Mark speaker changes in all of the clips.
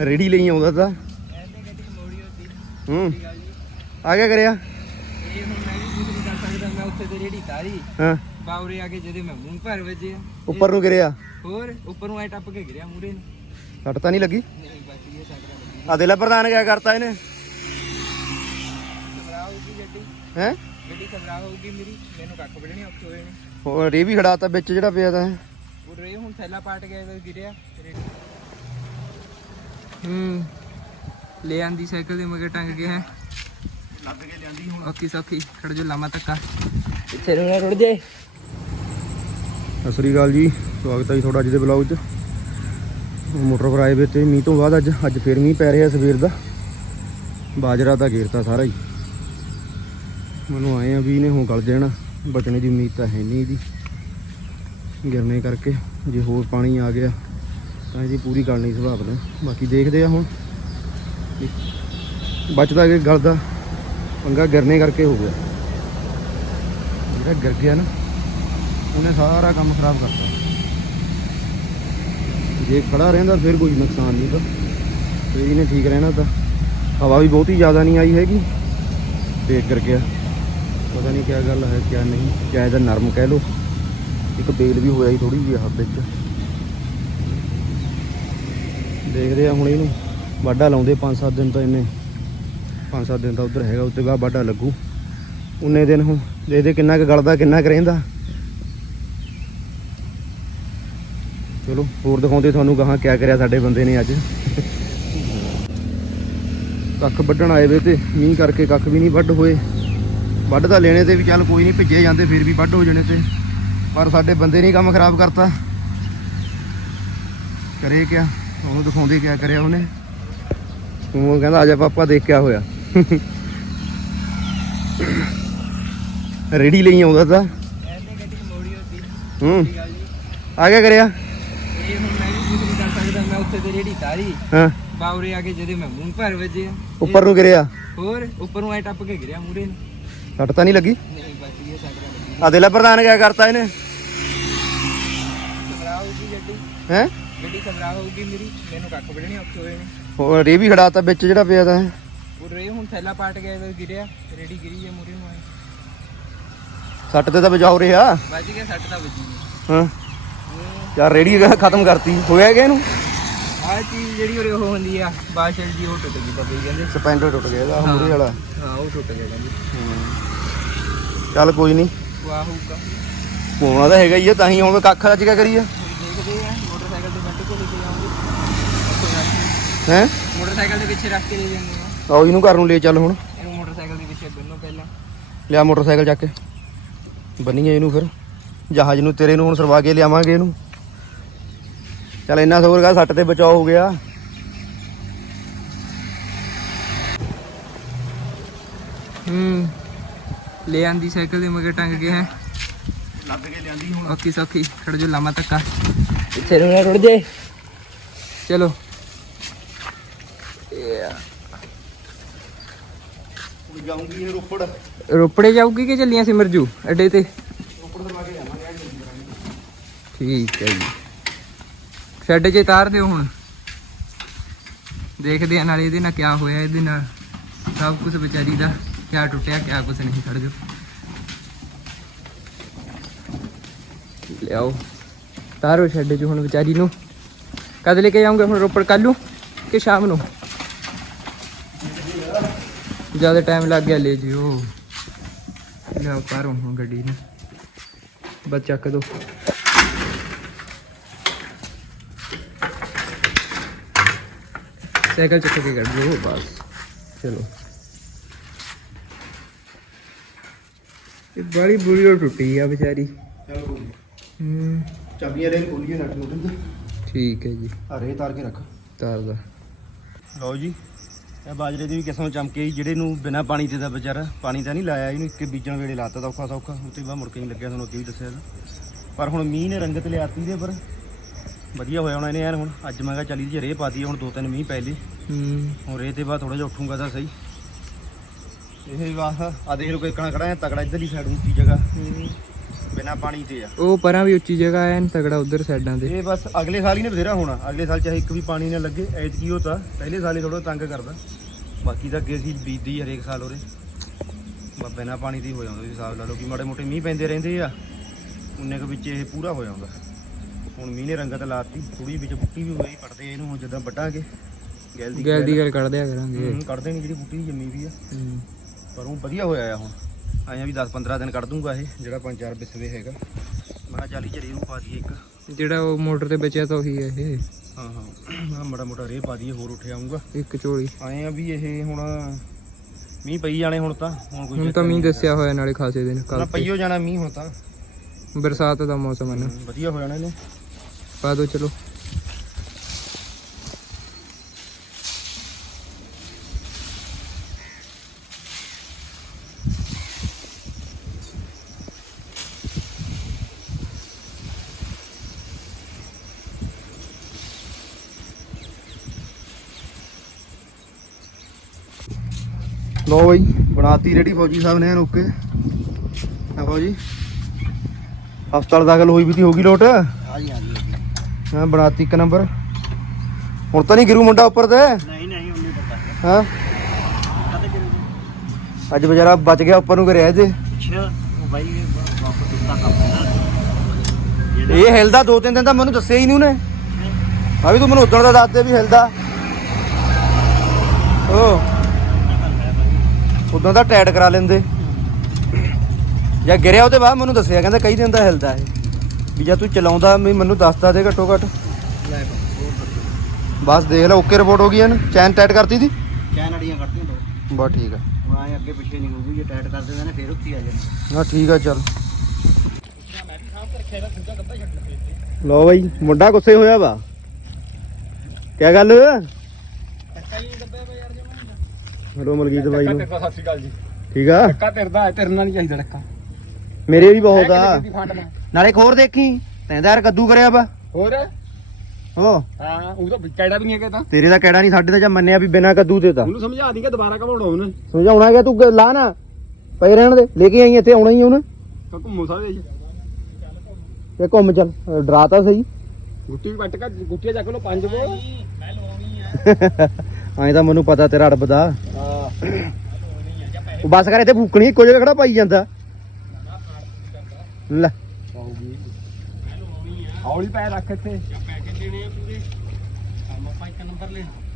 Speaker 1: ਰੇੜੀ ਲਈ ਆਉਂਦਾ ਤਾਂ। ਹੂੰ। ਆ ਗਿਆ ਕਰਿਆ।
Speaker 2: ਇਹ ਹੁਣ ਮੈਂ ਵੀ ਕੁਝ ਨਹੀਂ ਕਰ ਸਕਦਾ ਮੈਂ ਉੱਥੇ ਤੇ ਰੇੜੀ ਤਾਰੀ।
Speaker 1: ਹਾਂ।
Speaker 2: ਬਾਉਰੇ ਆ ਕੇ ਜਦੇ ਮੈਂ ਮੂੰਹ ਭਰ ਵੱਜਿਆ
Speaker 1: ਉੱਪਰ ਨੂੰ ਗਿਰਿਆ।
Speaker 2: ਹੋਰ ਉੱਪਰ ਨੂੰ ਐ ਟੱਪ ਕੇ ਗਿਰਿਆ ਮੂਰੇ ਨੂੰ।
Speaker 1: ਸੱਟ ਤਾਂ ਨਹੀਂ ਲੱਗੀ?
Speaker 2: ਨਹੀਂ ਬਚ
Speaker 1: ਆ ਦੇ ਲੈ ਪ੍ਰਧਾਨ ਕਿਆ ਕਰਤਾ ਇਹਨੇ?
Speaker 2: ਖਬਰਾ ਹੋਊਗੀ ਗੱਡੀ।
Speaker 1: ਹੈ?
Speaker 2: ਗੱਡੀ ਮੇਰੀ। ਮੈਨੂੰ ਕੱਖ ਵੱਢਣੇ ਔਖੇ ਹੋਏ ਨੇ।
Speaker 1: ਹੋਰ ਰੇ ਵੀ ਖੜਾਤਾ ਵਿੱਚ ਜਿਹੜਾ ਪਿਆ ਤਾਂ। ਇਹ।
Speaker 2: ਉਹ ਰੇ ਹੁਣ ਥੈਲਾ ਪਾਟ ਗਿਆ ਗਿਰਿਆ। ਹੂੰ। ਲੈ ਆਂਦੀ ਸਾਈਕਲ ਦੇ ਮਗਰ ਟੰਗ ਗਿਆ। ਹੈ
Speaker 1: ਲੱਗ ਕੇ ਲਿਆਂਦੀ ਹੁਣ।
Speaker 2: ਔਖੀ ਸੌਖੀ ਖੜ ਜੋ ਲਾਮਾ ਤੱਕਾ ਪਿੱਛੇ ਨੂੰ ਨਾ ਰੁੜ ਜੇ।
Speaker 1: ਸਤਿ ਸ੍ਰੀ ਅਕਾਲ ਜੀ ਸਵਾਗਤ ਹੈ ਜੀ ਤੁਹਾਡਾ ਅੱਜ ਦੇ ਬਲੌਗ 'ਚ। ਮੋਟਰ ਪਰ ਆਏ ਵੇ ਤੇ ਮੀਂਹ ਤੋਂ ਬਾਅਦ ਅੱਜ ਅੱਜ ਫੇਰ ਮੀਂਹ ਪੈ ਰਿਹਾ ਸਵੇਰ ਦਾ। ਬਾਜਰਾ ਤਾਂ ਘੇਰਤਾ ਸਾਰਾ ਹੀ। ਮੈਨੂੰ ਆਏ ਆ ਵੀ ਇਹਨੇ ਹੁਣ ਗਲ ਜਾਣਾ ਬਚਣੇ ਦੀ ਉਮੀਦ ਤਾਂ ਹੈ ਨਹੀਂ ਇਹਦੀ। ਗਿਰਨੇ ਕਰਕੇ ਜੇ ਹੋਰ ਪਾਣੀ ਆ ਗਿਆ ਤਾਂ ਇਹਦੀ ਪੂਰੀ ਗੱਲ ਨਹੀਂ ਸੰਭਾਵਨਾ ਬਾਕੀ ਦੇਖਦੇ ਆ ਹੁਣ। ਬਚਦਾ ਕਿ ਗਲਦਾ, ਪੰਗਾ ਗਿਰਨੇ ਕਰਕੇ ਹੋ ਗਿਆ। ਜਿਹੜਾ ਗਿਰ ਗਿਆ ਨਾ, ਉਹਨੇ ਸਾਰਾ ਕੰਮ ਖਰਾਬ ਕਰਤਾ। ਜੇ ਖੜਾ ਰਹਿੰਦਾ, ਫਿਰ ਕੋਈ ਨੁਕਸਾਨ ਨਹੀਂ ਤਾਂ। ਤੇ ਇਹਨੇ ਠੀਕ ਰਹਿਣਾ ਤਾਂ। ਹਵਾ ਵੀ ਬਹੁਤੀ ਜ਼ਿਆਦਾ ਨਹੀਂ ਆਈ ਹੈਗੀ। ਤੇ ਗਿਰ ਗਿਆ। ਪਤਾ ਨਹੀਂ ਕਿਆ ਗੱਲ ਹੈ, ਕਿਆ ਨਹੀਂ। ਕਿਆ ਇਹਦਾ ਨਰਮ ਕਹਿ ਲੋ ਇੱਕ ਬੇਲ ਵੀ ਹੋਇਆ ਹੀ ਥੋੜੀ ਜਿਹੀ ਆਹ ਵਿੱਚ। ਦੇਖਦੇ ਆ ਹੁਣ ਇਹਨੂੰ। ਵਾਢਾ ਲਾਉਂਦੇ 5-7 ਦਿਨ ਤਾਂ ਇਹਨੇ। 5-7 ਦਿਨ ਤਾਂ ਉਧਰ ਹੈਗਾ, ਉੱਤੇ ਬਾਅਦ ਵਾਢਾ ਲੱਗੂ। ਉਨੇ ਦਿਨ ਹੁਣ ਦੇਖਦੇ ਕਿੰਨਾ ਕੁ ਗਲਦਾ, ਕਿੰਨਾ ਕੁ ਰਹਿੰਦਾ। ਚਲੋ, ਹੋਰ ਦਿਖਾਉਂਦੇ ਤੁਹਾਨੂੰ ਗਾਹਾਂ ਕਿਆ ਕਰਿਆ ਸਾਡੇ ਬੰਦੇ ਨੇ ਅੱਜ। ਕੱਖ ਵੱਢਣ ਆਏ ਵੇ ਤੇ ਮੀਂਹ ਕਰਕੇ ਕੱਖ ਵੀ ਨਹੀਂ ਵੱਢ ਹੋਏ। ਵੱਢ ਤਾਂ ਲੈਣੇ ਤੇ ਵੀ ਚੱਲ ਕੋਈ ਨਹੀਂ, ਭਿੱਜੇ ਜਾਂਦੇ ਫਿਰ ਵੀ ਵੱਢ ਹੋ ਜਾਣੇ ਤੇ। ਪਰ ਸਾਡੇ ਬੰਦੇ ਨੇ ਕੰਮ ਖਰਾਬ ਕਰਤਾ। ਕਰੇ ਕਿਆ? ਉਹਨੂੰ ਦਿਖਾਉਂਦੇ ਕਿਆ ਕਰਿਆ ਉਹਨੇ। ਉਹ ਕਹਿੰਦਾ ਆ ਜਾ ਪਾਪਾ ਦੇਖ ਕਿਆ ਹੋਇਆ। ਰੇੜੀ ਲਈ ਆਉਂਦਾ ਤਾਂ। ਹੂੰ। ਆ ਗਿਆ ਕਰਿਆ?
Speaker 2: ਇਹ ਹੁਣ ਮੈਂ ਵੀ ਕੁਝ ਨਹੀਂ ਕਰ ਸਕਦਾ ਮੈਂ ਉੱਥੇ ਤੇ ਰੇੜੀ ਤਾਰੀ।
Speaker 1: ਹਾਂ।
Speaker 2: ਬਾਉਰੇ ਆ ਕੇ ਜਦੇ ਮੈਂ ਮੂੰਹ ਭਰ ਵੱਜਿਆ
Speaker 1: ਉੱਪਰ ਨੂੰ ਗਿਰਿਆ।
Speaker 2: ਹੋਰ ਉੱਪਰ ਨੂੰ ਐ ਟੱਪ ਕੇ ਗਿਰਿਆ ਮੂਰੇ ਨੂੰ।
Speaker 1: ਸੱਟ ਤਾਂ ਨਹੀਂ ਲੱਗੀ?
Speaker 2: ਨਹੀਂ ਬਚ ਗਿਆ ਸਕਦਾ ਲੱਗੀ।
Speaker 1: ਆ ਦੇ ਲੈ ਪ੍ਰਧਾਨ ਕਿਆ ਕਰਤਾ ਇਹਨੇ। ਹੈ?
Speaker 2: ਗੱਡੀ ਖਬਰਾ ਹੋਊਗੀ ਮੇਰੀ ਮੈਨੂੰ ਕੱਖ ਵੱਢਣੇ ਔਖੇ ਹੋਏ ਨੇ।
Speaker 1: ਹੋਰ ਵੀ ਖੜਾਤਾ ਵਿੱਚ ਜਿਹੜਾ ਪਿਆ ਤਾਂ ਇਹ।
Speaker 2: ਉਹ ਰੇ ਹੁਣ ਥੈਲਾ ਪਾਟ ਗਿਆ ਤੇ ਗਿਰਿਆ ਰੇੜੀ ਗਿਰੀ ਜੇ ਮੂਰੇ ਨੂੰ ਆਈ
Speaker 1: ਸੱਟ ਤੇ ਤਾਂ ਬਚਾਓ ਰਿਹਾ।
Speaker 2: ਵੱਜ ਗਿਆ ਸੱਟ ਤਾਂ ਵੱਜੀ
Speaker 1: ਹਾਂ। ਯਾਰ ਰੇੜੀ ਖਤਮ ਕਰਤੀ। ਹੋਇਆ ਗਿਆ ਇਹਨੂੰ?
Speaker 2: ਆਹ ਚੀਜ਼ ਜਿਹੜੀ ਉਹ ਹੁੰਦੀ ਆ ਬਾਸ਼ਲ ਜੀ ਉਹ ਟੁੱਟ ਗਈ ਬਾਬੇ ਕਹਿੰਦੇ।
Speaker 1: ਸਪੈਂਡਰ ਟੁੱਟ ਗਿਆ ਇਹਦਾ ਮੂਰੇ ਵਾਲਾ।
Speaker 2: ਹਾਂ ਉਹ ਟੁੱਟ ਗਿਆ ਕਹਿੰਦੇ।
Speaker 1: ਚੱਲ ਕੋਈ ਨਹੀਂ
Speaker 2: ਵਾਹ ਹੋਊਗਾ।
Speaker 1: ਹੋਣਾ ਤਾਂ ਹੈਗਾ ਹੀ ਆ ਤਾਂ ਹੀ ਹੁਣ ਕੱਖ ਅੱਜ ਕਿਆ ਕਰੀਏ।
Speaker 2: ਦੇਖਦੇ ਆ ਮੋਟਰਸਾਈਕਲ ਤੇ ਬੰਦ ਕੋ ਲੈ ਕੇ ਜਾਵਾਂਗੇ ਉੱਥੇ ਰੱਖ ਕੇ।
Speaker 1: ਹੈ?
Speaker 2: ਮੋਟਰਸਾਈਕਲ ਦੇ ਪਿੱਛੇ ਰੱਖ ਕੇ ਲੈ ਜਾਂਦੇ ਆ
Speaker 1: ਆਓ ਇਹਨੂੰ ਘਰ ਨੂੰ ਲੈ ਚੱਲ ਹੁਣ।
Speaker 2: ਇਹਨੂੰ ਮੋਟਰਸਾਈਕਲ ਦੇ ਪਿੱਛੇ ਬੰਨੋ ਪਹਿਲਾਂ।
Speaker 1: ਲਿਆ ਮੋਟਰਸਾਈਕਲ ਚੱਕ ਕੇ। ਬੰਨੀਏ ਇਹਨੂੰ ਫਿਰ। ਜਹਾਜ਼ ਨੂੰ ਤੇਰੇ ਨੂੰ ਹੁਣ ਸਰਵਾ ਕੇ ਲਿਆਵਾਂਗੇ ਇਹਨੂੰ। ਚੱਲ ਇੰਨਾ ਸੋਰ ਗਾ ਸੱਟ ਤੇ ਬਚਾਓ ਹੋ ਗਿਆ।
Speaker 2: ਹੂੰ। ਲੈ ਆਂਦੀ ਸਾਈਕਲ ਦੇ ਮਗਰ ਟੰਗ ਗਿਆ ਹੈ।
Speaker 1: ਲੱਗ ਕੇ ਲਿਆਂਦੀ ਹੁਣ।
Speaker 2: ਔਖੀ ਸੌਖੀ। ਖੜ ਜੋ ਲਾਮਾ ਤੱਕਾ ਪਿੱਛੇ ਨੂੰ ਨਾ ਰੁੜ ਜੇ। ਚਲੋ।
Speaker 1: ਇਹ ਰੋਪੜ।
Speaker 2: ਰੋਪੜੇ ਜਾਊਗੀ ਕਿ ਚੱਲੀਆਂ ਸਿਮਰਜੂ ਅੱਡੇ ਤੇ?
Speaker 1: ਰੋਪੜ ਕੇ
Speaker 2: ਠੀਕ ਹੈ ਜੀ। ਸ਼ੈੱਡ 'ਚ ਤਾਰ ਦਿਓ ਹੁਣ। ਦੇਖਦੇ ਆ ਨਾਲ ਇਹਦੇ ਨਾਲ ਕਿਆ ਹੋਇਆ ਇਹਦੇ ਨਾਲ ਸਭ ਕੁਝ ਵਿਚਾਰੀ ਦਾ ਕਿਆ ਟੁੱਟਿਆ ਕਿਆ ਕੁਝ ਨਹੀਂ ਖੜ ਜੋ ਲਿਆਓ। ਤਾਰੋ ਸ਼ੈੱਡ 'ਚ ਹੁਣ ਵਿਚਾਰੀ ਨੂੰ। ਕਦ ਲੈ ਕੇ ਜਾਉਂਗੇ ਹੁਣ ਰੋਪੜ? ਕੱਲ੍ਹ ਨੂੰ ਕਿ ਸ਼ਾਮ ਨੂੰ? ਜ਼ਿਆਦਾ ਟਾਈਮ ਲੱਗ ਗਿਆ ਲੈ ਜਿਓ। ਲਿਆਓ ਤਾਰੋ ਹੁਣ ਗੱਡੀ ਨੂੰ। ਬਸ ਚੱਕ ਦੋ। ਸਾਈਕਲ ਚੱਕ ਕੇ ਕੱਢ ਲਓ ਬਸ। ਚਲੋ। ਇਹ ਬੜੀ ਬੁਰੀ ਹੋ ਟੁੱਟੀ ਆ ਵਿਚਾਰੀ।
Speaker 1: ਚੱਲ।
Speaker 2: ਹੂੰ।
Speaker 1: ਚਾਬੀਆਂ ਲੈਣ ਖੋਲੀਏ ਨਟ ਨੂੰ ਕਹਿੰਦੇ
Speaker 2: ਠੀਕ ਹੈ ਜੀ।
Speaker 1: ਆ ਰੇ ਤਾਰ ਕੇ ਰੱਖ।
Speaker 2: ਤਾਰ ਦਾ।
Speaker 1: ਲਓ ਜੀ ਇਹ ਬਾਜਰੇ ਦੀ ਵੀ ਕਿਸਮ ਚਮਕੇ ਜੀ ਜਿਹੜੇ ਨੂੰ ਬਿਨਾ ਪਾਣੀ ਤੇ ਦਾ ਵਿਚਾਰਾ ਪਾਣੀ ਤਾਂ ਨਹੀਂ ਲਾਇਆ ਇਹਨੂੰ ਇੱਕ ਬੀਜਣ ਵੇਲੇ ਲਾਤਾ ਤਾਂ ਔਖਾ ਸੌਖਾ ਉੱਤੇ ਬਾਅਦ ਮੁੜ ਕੇ ਨਹੀਂ ਲੱਗਿਆ ਤੁਹਾਨੂੰ ਅੱਗੇ ਵੀ ਦੱਸਿਆ ਪਰ ਹੁਣ ਮੀਂਹ ਨੇ ਰੰਗਤ ਲਿਆਤੀ ਦੇ ਪਰ ਵਧੀਆ ਹੋਇਆ ਹੁਣ ਇਹਨੇ ਯਾਰ ਹੁਣ। ਅੱਜ ਮੈਂ ਕਿਹਾ ਚੱਲੀ ਜੀ ਰੇਹ ਪਾਤੀ ਹੁਣ ਦੋ ਤਿੰਨ ਮੀਂਹ ਪੈ ਲਏ
Speaker 2: ਹੂੰ।
Speaker 1: ਹੁਣ ਰੇਹ ਤੇ ਬਾਅਦ ਥੋੜਾ ਜਿਹਾ ਉੱਠੂਗਾ ਤਾਂ ਸਹੀ। ਇਹ ਵਾਹ ਆ ਦੇਖ ਲਓ ਕਿਕਣਾ ਖੜਾ ਹੈ ਤਕੜਾ ਇੱਧਰਲੀ ਸਾਈਡ ਉੱਚੀ ਜਗ੍ਹਾ। ਬਿਨਾ ਪਾਣੀ ਤੇ ਆ।
Speaker 2: ਉਹ ਪਰਾਂ ਵੀ ਉੱਚੀ ਜਗ੍ਹਾ ਐਨ ਤਗੜਾ ਉਧਰ ਸਾਈਡਾਂ ਤੇ।
Speaker 1: ਇਹ ਬਸ ਅਗਲੇ ਸਾਲ ਹੀ ਨੇ ਬਥੇਰਾ ਹੋਣਾ। ਅਗਲੇ ਸਾਲ ਚਾਹੇ ਇੱਕ ਵੀ ਪਾਣੀ ਨਾ ਲੱਗੇ ਐਤਕੀ ਉਹ ਤਾਂ ਪਹਿਲੇ ਸਾਲ ਹੀ ਥੋੜਾ ਤੰਗ ਕਰਦਾ। ਬਾਕੀ ਤਾਂ ਅੱਗੇ ਅਸੀਂ ਬੀਜਦੀ ਹਰੇਕ ਸਾਲ ਉਰੇ। ਬਸ ਬਿਨਾ ਪਾਣੀ ਦੀ ਹੋ ਜਾਂਦਾ ਵੀ ਹਿਸਾਬ ਲਾ ਲਓ ਕਿ ਮਾੜੇ ਮੋਟੇ ਮੀਂਹ ਪੈਂਦੇ ਰਹਿੰਦੇ ਆ ਉਨੇ ਕੁ ਵਿੱਚ ਇਹ ਪੂਰਾ ਹੋ ਜਾਂਦਾ। ਹੁਣ ਮੀਂਹ ਨੇ ਰੰਗਤ ਲਾਤੀ ਥੋੜੀ ਵਿੱਚ ਬੁੱਟੀ ਵੀ ਹੋਈ ਪੜਦੇ ਇਹਨੂੰ ਹੁਣ ਜਦੋਂ ਵੱਢਾਂਗੇ। ਗੈਲ ਦੀ
Speaker 2: ਗੈਲ ਦੀ ਗੱਲ ਕੱਢ ਦਿਆ ਕਰਾਂਗੇ।
Speaker 1: ਕੱਢ ਦੇਣੀ ਜਿਹੜੀ ਬੁੱਟੀ ਜੰਮੀ ਵੀ ਆ। ਪਰ ਉਹ ਵਧੀਆ ਹੋਇਆ ਆ ਹੁਣ। ਆਇਆ ਵੀ 10-15 ਦਿਨ ਕੱਢ ਦੂੰਗਾ ਇਹ ਜਿਹੜਾ ਪੰਜ ਚਾਰ ਬਿਸਵੇ ਹੈਗਾ। ਮੈਂ ਚੱਲ ਜਰੀ ਨੂੰ ਪਾ ਦਈਏ ਇੱਕ।
Speaker 2: ਜਿਹੜਾ ਉਹ ਮੋਟਰ ਤੇ ਬਚਿਆ ਤਾਂ ਉਹੀ ਹੈ ਇਹ।
Speaker 1: ਹਾਂ ਹਾਂ। ਮੈਂ ਮੜਾ ਮੋਟਾ ਰੇ ਪਾ ਦਈਏ ਹੋਰ ਉੱਠ ਆਊਂਗਾ।
Speaker 2: ਇੱਕ ਝੋਲੀ।
Speaker 1: ਆਏ ਆ ਵੀ ਇਹ ਹੁਣ ਮੀਂਹ ਪਈ ਜਾਣੇ ਹੁਣ ਤਾਂ ਹੁਣ ਕੋਈ
Speaker 2: ਹੁਣ ਤਾਂ ਮੀਂਹ ਦੱਸਿਆ ਹੋਇਆ ਨਾਲੇ ਖਾਸੇ ਦਿਨ
Speaker 1: ਨਾ
Speaker 2: ਕੱਲ
Speaker 1: ਪਈਓ ਜਾਣਾ ਮੀਂਹ ਹੁਣ ਤਾਂ।
Speaker 2: ਬਰਸਾਤ ਦਾ ਮੌਸਮ ਹੈ ਨਾ।
Speaker 1: ਵਧੀਆ ਹੋ ਜਾਣਾ ਇਹਨੇ।
Speaker 2: ਪਾ ਦੋ ਚਲੋ।
Speaker 1: ਲੋ ਬਈ ਬਣਾਤੀ ਰੈਡੀ ਫੌਜੀ ਸਾਹਿਬ ਨੇ ਓਕੇ ਆ ਫੌਜੀ? ਹਸਪਤਾਲ ਦਾਖਲ ਹੋਈ ਵੀ ਤੀ ਹੋਗੀ ਲੋਟ?
Speaker 3: ਹਾਂਜੀ ਹਾਂਜੀ
Speaker 1: ਹਾਂ ਬਣਾਤੀ ਇੱਕ ਨੰਬਰ। ਹੁਣ ਤਾਂ ਨਹੀਂ ਗਿਰੂ ਮੁੰਡਾ ਉੱਪਰ ਤੇ?
Speaker 3: ਨਹੀਂ ਨਹੀਂ ਉਹਨੂੰ ਪਤਾ।
Speaker 1: ਹਾਂ? ਅੱਜ ਵਿਚਾਰਾ ਬਚ ਗਿਆ ਉੱਪਰ ਨੂੰ ਕਰਿਆ ਜੇ।
Speaker 3: ਅੱਛਾ ਉਹ ਬਾਈ ਵਾਪਸ ਦਿੱਤਾ ਕੰਮ ਹੈ ਨਾ।
Speaker 1: ਇਹ ਹਿਲਦਾ ਦੋ ਤਿੰਨ ਦਿਨ ਤਾਂ ਮੈਨੂੰ ਦੱਸਿਆ ਹੀ ਨਹੀਂ ਉਹਨੇ। ਆ ਵੀ ਤੂੰ ਮੈਨੂੰ ਉਦੋਂ ਦਾ ਦੱਸ ਦੇ ਵੀ ਹਿਲਦਾ। ਓ। ਉਦੋਂ ਦਾ ਟਾਈਟ ਕਰਾ ਲੈਂਦੇ। ਜਾਂ ਗਿਰਿਆ ਉਹਦੇ ਬਾਅਦ ਮੈਨੂੰ ਦੱਸਿਆ ਕਹਿੰਦਾ ਕਈ ਦਿਨ ਦਾ ਹਿਲਦਾ ਇਹ। ਵੀ ਜਾਂ ਤੂੰ ਚਲਾਉਂਦਾ ਵੀ ਮੈਨੂੰ ਦੱਸਦਾ ਦੇ ਘੱਟੋ ਘੱਟ। ਬਸ ਦੇਖ ਲੈ ਓਕੇ ਰਿਪੋਰਟ ਹੋ ਗਈ ਹਨ ਚੈਨ ਟਾਈਟ ਕਰਤੀ ਸੀ
Speaker 3: ਚੈਨ ਅੜੀਆਂ ਕੱਢਦੀਆਂ ਦੋ।
Speaker 1: ਬਸ ਠੀਕ ਆ।
Speaker 3: ਆਏ ਅੱਗੇ ਪਿੱਛੇ ਨਹੀਂ ਹੋਊਗੀ ਜੇ ਟਾਈਟ ਕਰ ਦਿੰਦੇ ਨੇ ਫੇਰ ਉੱਥੇ ਆ ਜਾਣਾ।
Speaker 1: ਹਾਂ ਠੀਕ ਆ ਚੱਲ। ਲੋ ਬਈ ਮੁੰਡਾ ਗੁੱਸੇ ਹੋਇਆ ਵਾ। ਕੀ ਗੱਲ? ਹਲੋ ਮਲਕੀਤ ਬਾਈ ਨੂੰ।
Speaker 4: ਸਤਿ ਸ਼੍ਰੀ ਅਕਾਲ ਜੀ।
Speaker 1: ਠੀਕ ਆ?
Speaker 4: ਡੱਕਾ ਤਿਰਦਾ ਤਿਰਨਾ ਨਹੀਂ ਚਾਹੀਦਾ ਡੱਕਾ
Speaker 1: ਮੇਰੇ ਵੀ ਬਹੁਤ ਆ।
Speaker 4: ਮੈਂ
Speaker 1: ਨਾਲੇ ਖੋਰ ਦੇਖੀ ਤੈਨੂੰ ਯਾਰ ਕੱਦੂ ਕਰਿਆ ਵਾ।
Speaker 4: ਹੋਰ?
Speaker 1: ਹੋ
Speaker 4: ਹਾਂ ਉਹ ਤਾਂ ਕੈੜਾ ਵੀ ਨਹੀਂ ਹੈਗਾ ਤਾਂ।
Speaker 1: ਤੇਰੇ ਦਾ ਕਿਹੜਾ ਨਹੀਂ ਸਾਡੇ ਤਾਂ ਜਾਂ ਮੰਨਿਆ ਵੀ ਬਿਨਾ ਕੱਦੂ ਤੇ ਤਾਂ।
Speaker 4: ਉਹਨੂੰ ਸਮਝਾ ਦੀ ਕਿ ਦੁਬਾਰਾ ਘਵਾਉਣਾ ਉਹਨੇ।
Speaker 1: ਸਮਝਾਉਣਾ ਗਿਆ ਤੂੰ ਲਾ ਨਾ। ਪਏ ਰਹਿਣ ਦੇ ਲੈ ਕੇ ਆਈ ਇੱਥੇ ਆਉਣਾ ਹੀ ਆ ਉਹਨੇ।
Speaker 4: ਤਾਂ ਘੁੰਮੋ ਸਾਰੇ ਜੀ।
Speaker 1: ਤੇ ਘੁੰਮ ਚੱਲ ਡਰਾਤਾ ਸਹੀ।
Speaker 4: ਗੁੱਟੀ ਵੀ ਵੱਟ ਕੇ ਗੁੱਟੀਆਂ ਚੱਕ ਲੋ ਪੰਜ ਬੋ
Speaker 1: ਐਂ ਤਾਂ ਮੈਨੂੰ ਪਤਾ ਤੇਰਾ ਅੜਬ ਦਾ। ਉਹ ਬਸ ਕਰ ਇੱਥੇ ਫੂਕਣੀ ਇੱਕੋ ਜਗ੍ਹਾ ਖੜਾ ਪਾਈ ਜਾਂਦਾ। ਲੈ।
Speaker 4: ਆਉਗੀ ਹੌਲੀ ਪੈ ਰੱਖ ਇੱਥੇ।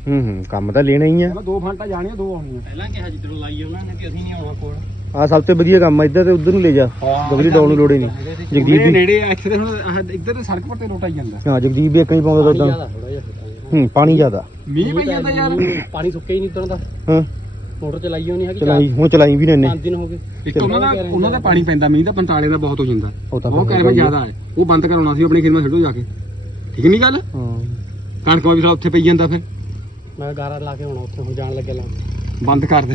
Speaker 1: ਹੂੰ ਹੂੰ ਕੰਮ ਤਾਂ ਲੈਣਾ ਹੀ ਆ।
Speaker 4: ਪਹਿਲਾਂ ਦੋ ਫਾਂਟਾਂ ਜਾਣੀਆਂ ਦੋ ਆਉਣੀਆਂ।
Speaker 3: ਪਹਿਲਾਂ ਕਿਹਾ ਜਿੱਦੋਂ ਲਾਈ ਉਹਨਾਂ ਨੇ ਕਿ ਅਸੀਂ ਨਹੀਂ ਆਉਣਾ ਕੋਲ।
Speaker 1: ਆ ਸਭ ਤੋਂ ਵਧੀਆ ਕੰਮ ਆ ਇੱਧਰ ਤੇ ਉਧਰ ਨੂੰ ਲੈ ਜਾ। ਗਗਰੀ ਡਾਉਨ ਨੂੰ ਲੋੜੇ ਨਹੀਂ। ਜਗਦੀਪ ਵੀ
Speaker 4: ਨੇੜੇ ਆ, ਇੱਥੇ ਤੇ ਹੁਣ ਆਹ ਇੱਧਰ ਤੇ ਸੜਕ ਪਰ ਤੇ ਰੋਟਾ ਹੀ ਜਾਂਦਾ।
Speaker 1: ਹਾਂ ਜਗਦੀਪ ਵੀ ਇੱਕ ਹੀ ਪਾਉਂਦਾ ਤਾਂ
Speaker 3: ਥੋੜਾ ਜਿਹਾ
Speaker 1: ਹੂੰ ਪਾਣੀ ਜ਼ਿਆਦਾ।
Speaker 4: ਮੀਂਹ ਪਈ ਜਾਂਦਾ ਯਾਰ।
Speaker 3: ਪਾਣੀ ਸੁੱਕੇ ਹੀ ਨਹੀਂ ਉਦੋਂ ਦਾ।
Speaker 1: ਹਾਂ।
Speaker 3: ਮੋਟਰ ਚਲਾਈ ਹੋਣੀ ਹੈਗੀ
Speaker 1: ਚਲਾਈ ਹੁਣ ਚਲਾਈ ਵੀ ਨੇ
Speaker 3: ਦਿਨ ਹੋ ਗਏ।
Speaker 4: ਇੱਕ ਉਹਨਾਂ ਦਾ ਉਹਨਾਂ ਦਾ ਪਾਣੀ ਪੈਂਦਾ ਮੀਂਹ ਦਾ 45 ਦਾ ਬਹੁਤ ਹੋ ਜਾਂਦਾ।
Speaker 1: ਉਹ ਤਾਂ
Speaker 4: ਉਹ
Speaker 1: ਫਿਰ
Speaker 4: ਕਹਿ ਜ਼ਿਆਦਾ ਹੈ। ਉਹ ਬੰਦ ਕਰਾਉਣਾ ਸੀ ਆਪਣੇ ਖੇਤ ਛੱਡੋ ਜਾ ਕੇ। ਠੀਕ ਨਹੀਂ ਗੱਲ?
Speaker 1: ਹਾਂ।
Speaker 4: ਕਣਕ ਵੀ ਸਾਲਾ ਉੱਥੇ ਪਈ ਜਾਂਦਾ ਫਿਰ।
Speaker 3: ਮੈਂ ਗਾਰਾ ਲਾ ਕੇ ਆਉਣਾ ਉੱਥੇ ਹੁਣ ਜਾਣ ਲੱਗਿਆ ਲਾਂ
Speaker 4: ਬੰਦ ਕਰ ਦੇ।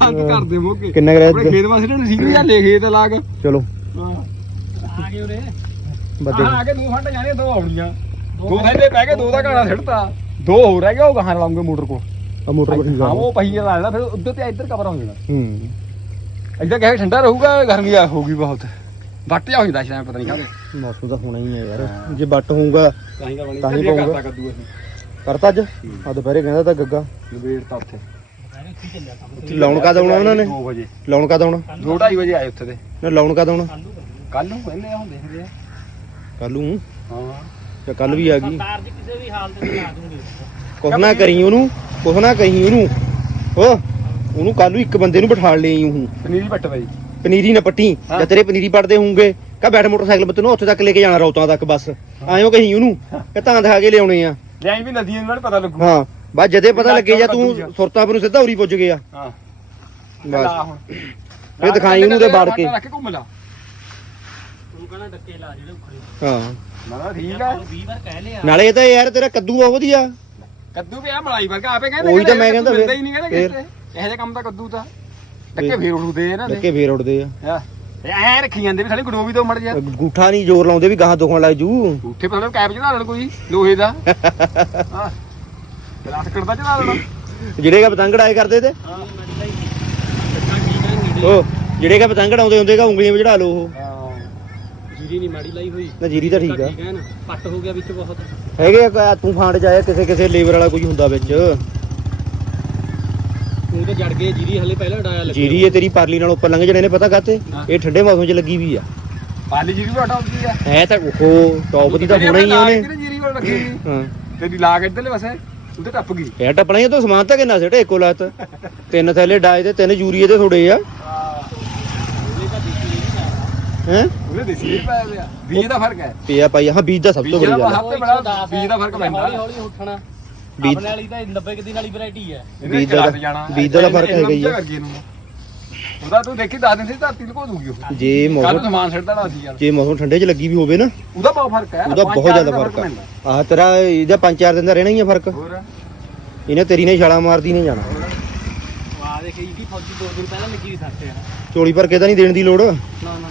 Speaker 4: ਬੰਦ ਕਰ ਦੇ ਮੋਕੇ
Speaker 1: ਕਿੰਨਾ ਕੁ ਰਹਿ
Speaker 4: ਆਪਣੇ ਖੇਤ ਵਾਸਤੇ ਨਾ ਠੀਕ ਨਹੀਂ ਲੈ ਖੇਤ ਲਾਗ
Speaker 1: ਚਲੋ।
Speaker 3: ਆ ਗਏ ਉਰੇ।
Speaker 1: ਬੱਦੇ।
Speaker 4: ਆ ਕੇ ਦੋ ਫੰਡ ਜਾਣੇ ਦੋ ਆਉਣੀਆਂ। ਦੋ ਥੈਲੇ ਪੈ ਗਏ ਦੋ ਦਾ ਘਾਣਾ ਸਿੱਟਤਾ। ਦੋ ਹੋ ਰਹਿ ਗਏ ਉਹ ਗਾਹਾਂ ਲਾਉਂਗੇ ਮੋਟਰ ਕੋ
Speaker 1: ਆ ਮੋਟਰ ਠੀਕ
Speaker 4: ਹਾਂ
Speaker 1: ਆ
Speaker 4: ਉਹ ਪਹੀਆ ਲਾ ਲੈਣਾ ਫਿਰ ਉੱਧਰ ਤੇ ਇੱਧਰ ਕਵਰ ਹੋ ਜਾਣਾ
Speaker 1: ਹੂੰ।
Speaker 4: ਇੱਧਰ ਕਹੇ ਠੰਡਾ ਰਹੂਗਾ ਗਰਮੀ ਆ ਹੋਊਗੀ ਬਹੁਤ। ਵੱਟ ਜਾ ਹੋ ਜਾਂਦਾ ਸ਼ਾਇਦ ਪਤਾ ਨਹੀਂ ਕਾਹਦੇ।
Speaker 1: ਮੌਸਮ ਤਾਂ ਹੋਣਾ ਹੀ ਆ ਯਾਰ। ਜੇ ਬੱਟ ਹੋਊਗਾ
Speaker 4: ਤਾਂ ਹੀ
Speaker 1: ਹੀ ਪਾਊਗਾ।
Speaker 4: ਕਰਤਾ ਕੱਦੂ ਅਸੀਂ।
Speaker 1: ਕਰਤਾ ਅੱਜ? ਆ ਦੁਪਹਿਰੇ ਕਹਿੰਦਾ ਤਾਂ ਗੱਗਾ।
Speaker 4: ਨਵੇੜ ਤਾਂ ਉੱਥੇ।
Speaker 1: ਲਾਉਣ ਕਾ ਆਉਣਾ ਉਹਨਾਂ ਨੇ?
Speaker 4: 2 ਵਜੇ।
Speaker 1: ਲਾਉਣ ਕਾ ਆਉਣਾ?
Speaker 4: 2:30 ਵਜੇ ਆਏ ਉੱਥੇ ਤੇ।
Speaker 1: ਨਾ ਲਾਉਣ ਕਾ ਆਉਣਾ?
Speaker 4: ਕੱਲ ਨੂੰ ਕਹਿੰਦੇ ਆ ਦੇਖਦੇ ਆ।
Speaker 1: ਕੱਲ ਨੂੰ?
Speaker 4: ਹਾਂ।
Speaker 1: ਤੇ ਕੱਲ ਵੀ ਆ ਗਈ।
Speaker 3: ਕਾਰ ਦੀ ਕਿਸੇ ਵੀ ਹਾਲਤ ਵਿੱਚ ਲਾ ਦੂੰਗੇ
Speaker 1: ਕੁਛ ਨਾ ਕਰੀ ਉਹਨੂੰ ਕੁਛ ਨਾ ਕਹੀਂ ਉਹਨੂੰ। ਹੋ ਉਹਨੂੰ ਕੱਲ ਨੂੰ ਇੱਕ ਬੰਦੇ ਨੂੰ ਬਿਠਾ ਲਈ ਹੂੰ
Speaker 4: ਪਨੀਰੀ ਪੱਟ ਬਈ।
Speaker 1: ਪਨੀਰੀ ਨਾ ਪੱਟੀ। ਜਾਂ ਤੇਰੇ ਪਨੀਰੀ ਪੱਟਦੇ ਹੋਣਗੇ ਕਾ ਬੈਠ ਮੋਟਰਸਾਈਕਲ ਤੇ ਤੈਨੂੰ ਉੱਥੇ ਤੱਕ ਲੈ ਕੇ ਜਾਣਾ ਰੌਤਾਂ ਤੱਕ ਬਸ। ਆਇਓ ਕਹੀਂ ਉਹਨੂੰ ਕਿ ਤਾਂ ਦਿਖਾ ਕੇ ਲਿਆਉਣੇ ਆ।
Speaker 4: ਲਿਆਈ ਵੀ ਨਦੀਆਂ ਨਾਲ ਪਤਾ ਲੱਗੂ।
Speaker 1: ਹਾਂ ਬਸ ਜਦੇ ਪਤਾ ਲੱਗੇ ਜਾਂ
Speaker 4: ਜਾ।
Speaker 1: ਤੂੰ ਸੁਰਤਾਂ ਪਰ ਨੂੰ ਸਿੱਧਾ ਉਰੀ ਪੁੱਜ ਗਿਆ।
Speaker 4: ਹਾਂ।
Speaker 1: ਬਸ। ਇਹ ਦਿਖਾਈ ਉਹਨੂੰ ਤੇ ਬਾੜ ਕੇ।
Speaker 4: ਰੱਖ ਕੇ ਘੁੰਮ ਲਾ।
Speaker 3: ਤੂੰ ਕਹਿੰਦਾ ਡੱਕੇ ਲਾ ਜਿਹੜੇ ਉਖੜੇ।
Speaker 1: ਹਾਂ।
Speaker 4: ਨਾ ਨਾ ਠੀਕ ਆ।
Speaker 3: 20 ਵਾਰ ਕਹਿ ਲਿਆ।
Speaker 1: ਨਾਲੇ ਇਹ ਤਾਂ ਯਾਰ ਤੇਰਾ ਕੱਦੂ ਬਹੁਤ ਵਧੀਆ।
Speaker 4: ਕੱਦੂ ਪਿਆ ਮਲਾਈ ਵਰਗਾ ਆਪੇ ਕਹਿੰਦੇ
Speaker 1: ਉਹੀ ਤਾਂ ਮੈਂ ਕਹਿੰਦਾ
Speaker 4: ਮਿਲਦਾ
Speaker 1: ਫਿਰ।
Speaker 4: ਹੀ ਨਹੀਂ ਕਹਿੰਦੇ ਇਹੋ ਜਿਹਾ ਕੰਮ ਤਾਂ ਕੱਦੂ ਤਾਂ। ਟੱਕੇ ਫੇਰ ਉੜਦੇ ਇਹਨਾਂ ਦੇ
Speaker 1: ਲੱਕੇ ਫੇਰ ਉੱਡਦੇ ਆ।
Speaker 4: ਐ ਰੱਖੀ ਜਾਂਦੇ ਵੀ ਸਾਲੀ ਗੜੋ ਵੀ ਤੋਂ ਮੜ ਜਾ
Speaker 1: ਗੂਠਾ ਨਹੀਂ ਜ਼ੋਰ ਲਾਉਂਦੇ ਵੀ ਗਾਹਾਂ ਦੁਖਣ ਲੱਗ ਜੂ।
Speaker 4: ਉੱਥੇ ਪਤਾ ਕੈਪ ਚੜਾ ਲੈਣ ਕੋਈ ਲੋਹੇ ਦਾ। ਹਾਂ। ਗਲਾਸ ਕੱਢਦਾ ਚੜਾ ਲੈਣਾ।
Speaker 1: ਜਿਹੜੇ ਕਾ ਪਤੰਗ ਡਾਏ ਕਰਦੇ ਤੇ। ਉਹ ਜਿਹੜੇ ਕਾ ਪਤੰਗੜ ਆਉਂਦੇ ਹੁੰਦੇ ਕਾ ਉਂਗਲੀਆਂ ਵਿੱਚ ਚੜਾ ਲਓ ਉਹ।
Speaker 3: ਜੀਰੀ ਨਹੀਂ ਮਾੜੀ ਲਾਈ ਹੋਈ।
Speaker 1: ਨਾ ਜੀਰੀ ਤਾਂ ਠੀਕ ਆ।
Speaker 3: ਠੀਕ ਹੈ ਨਾ ਪੱਟ ਹੋ ਗਿਆ ਵਿੱਚ ਬਹੁਤ।
Speaker 1: ਹੈਗੇ ਆ ਕ- ਤੂੰ ਫਾਂਡ ਜਾਇਆ ਕਿਸੇ ਕਿਸੇ ਲੇਬਰ ਵਾਲਾ ਕੋਈ ਹੁੰਦਾ ਵਿੱਚ।
Speaker 3: ਤੂੰ ਤੇ ਜੜ ਗਏ ਜੀਰੀ ਹਲੇ ਪਹਿਲਾਂ ਡਾਇਆ ਲੱਗੇ
Speaker 1: ਜੀਰੀ ਇਹ ਤੇਰੀ ਪਰਲੀ ਨਾਲ ਉੱਪਰ ਲੰਘ ਜਣੇ ਨੇ ਪਤਾ ਕਾਤੇ? ਇਹ ਠੰਡੇ ਮੌਸਮ 'ਚ ਲੱਗੀ ਵੀ ਆ।
Speaker 4: ਪਾਲੀ ਜੀ ਵੀ ਤੁਹਾਡਾ ਉੱਤੀ ਆ।
Speaker 1: ਹੈ ਤਾਂ ਉਹ ਟੌਪ ਦੀ ਤਾਂ ਹੋਣਾ ਹੀ ਆ ਉਹਨੇ।
Speaker 4: ਜੀਰੀ ਕੋਲ ਰੱਖੀ ਸੀ।
Speaker 1: ਹਾਂ।
Speaker 4: ਤੇਰੀ ਲਾ ਕੇ ਇੱਧਰਲੇ ਪਾਸੇ ਉਹਦੇ ਟੱਪ ਗਈ।
Speaker 1: ਇਹ ਟੱਪਣਾ ਹੀ ਤਾਂ ਸਮਾਨ ਤਾਂ ਕਿੰਨਾ ਸਿੱਟੇ ਇੱਕੋ ਲੱਤ ਤਿੰਨ ਥੈਲੇ ਡਾਏ ਤੇ ਤਿੰਨ ਯੂਰੀਏ ਦੇ ਥੋੜੇ ਆ। ਹੈ?
Speaker 4: ਉਹਦੇ ਦੇਸੀ ਵੀ ਪਾਇਆ ਪਿਆ ਬੀਜ ਦਾ ਫ਼ਰਕ ਹੈ।
Speaker 1: ਪਿਆ ਪਾਈ ਹਾਂ ਬੀਜ ਦਾ ਸਭ ਤੋਂ
Speaker 4: ਬੀਜ
Speaker 1: ਬੜੀ
Speaker 4: ਦਾ
Speaker 1: ਗੱਲ ਆ।
Speaker 4: ਸਭ ਤੋਂ ਬੜਾ ਬੀਜ ਦਾ ਫ਼ਰਕ ਪੈਂਦਾ।
Speaker 3: ਹੌਲੀ ਹੌਲੀ ਉੱਠਣਾ।
Speaker 1: ਬੀਜ-
Speaker 3: ਆਪਣੇ ਵਾਲੀ ਤਾਂ 90 ਕੁ ਦਿਨ ਵਾਲੀ ਵੈਰਾਈਟੀ ਹੈ।
Speaker 4: ਇਹਨੇ
Speaker 1: ਬੀਜ ਦਾ-
Speaker 4: ਚਲਾ ਤੇ ਜਾਣਾ।
Speaker 1: ਬੀਜ ਦਾ ਤਾਂ ਫ਼ਰਕ ਹੈਗਾ ਹੀ।
Speaker 4: ਕਰਕੇ ਇਹਨੂੰ। ਉਹਦਾ ਤੂੰ ਦੇਖੀ ਦੱਸ ਦਿਨ ਸੀ ਧਰਤੀ ਲੁਕੋ ਦੂਗੀ ਉਹ।
Speaker 1: ਜੇ
Speaker 4: ਕੱਲ
Speaker 1: ਮੌਸਮ
Speaker 4: ਸਮਾਨ ਛੱਡਦਾ ਨਾ ਸੀ ਯਾਰ।
Speaker 1: ਜੇ ਮੌਸਮ ਠੰਡੇ 'ਚ ਲੱਗੀ ਵੀ ਹੋਵੇ ਨਾ
Speaker 4: ਉਹਦਾ ਬਹੁਤ ਫ਼ਰਕ ਹੈ।
Speaker 1: ਉਹਦਾ ਬਹੁਤ ਜ਼ਿਆਦਾ ਫ਼ਰਕ ਆ। ਆਹ ਤੇਰਾ ਇਹਦਾ ਪੰਜ ਚਾਰ ਦਿਨ ਦਾ ਰਹਿਣਾ ਹੀ ਆ ਫ਼ਰਕ।
Speaker 4: ਹੋਰ?
Speaker 1: ਇਹਨੇ ਤੇਰੀ ਨੇ ਛਾਲਾ ਮਾਰਦੀ ਨੇ ਜਾਣਾ।
Speaker 3: ਆ ਦੇਖ ਇਹਦੀ ਫੌਜੀ ਦੋ ਦਿਨ ਪਹਿਲਾਂ ਲੱਗੀ ਵੀ ਸੱਤੇ ਆ।
Speaker 1: ਚੋਲੀ ਭਰ ਕੇ ਤਾਂ ਨਹੀਂ ਦੇਣ ਦੀ ਲੋੜ।
Speaker 3: ਨਾ ਨਾ।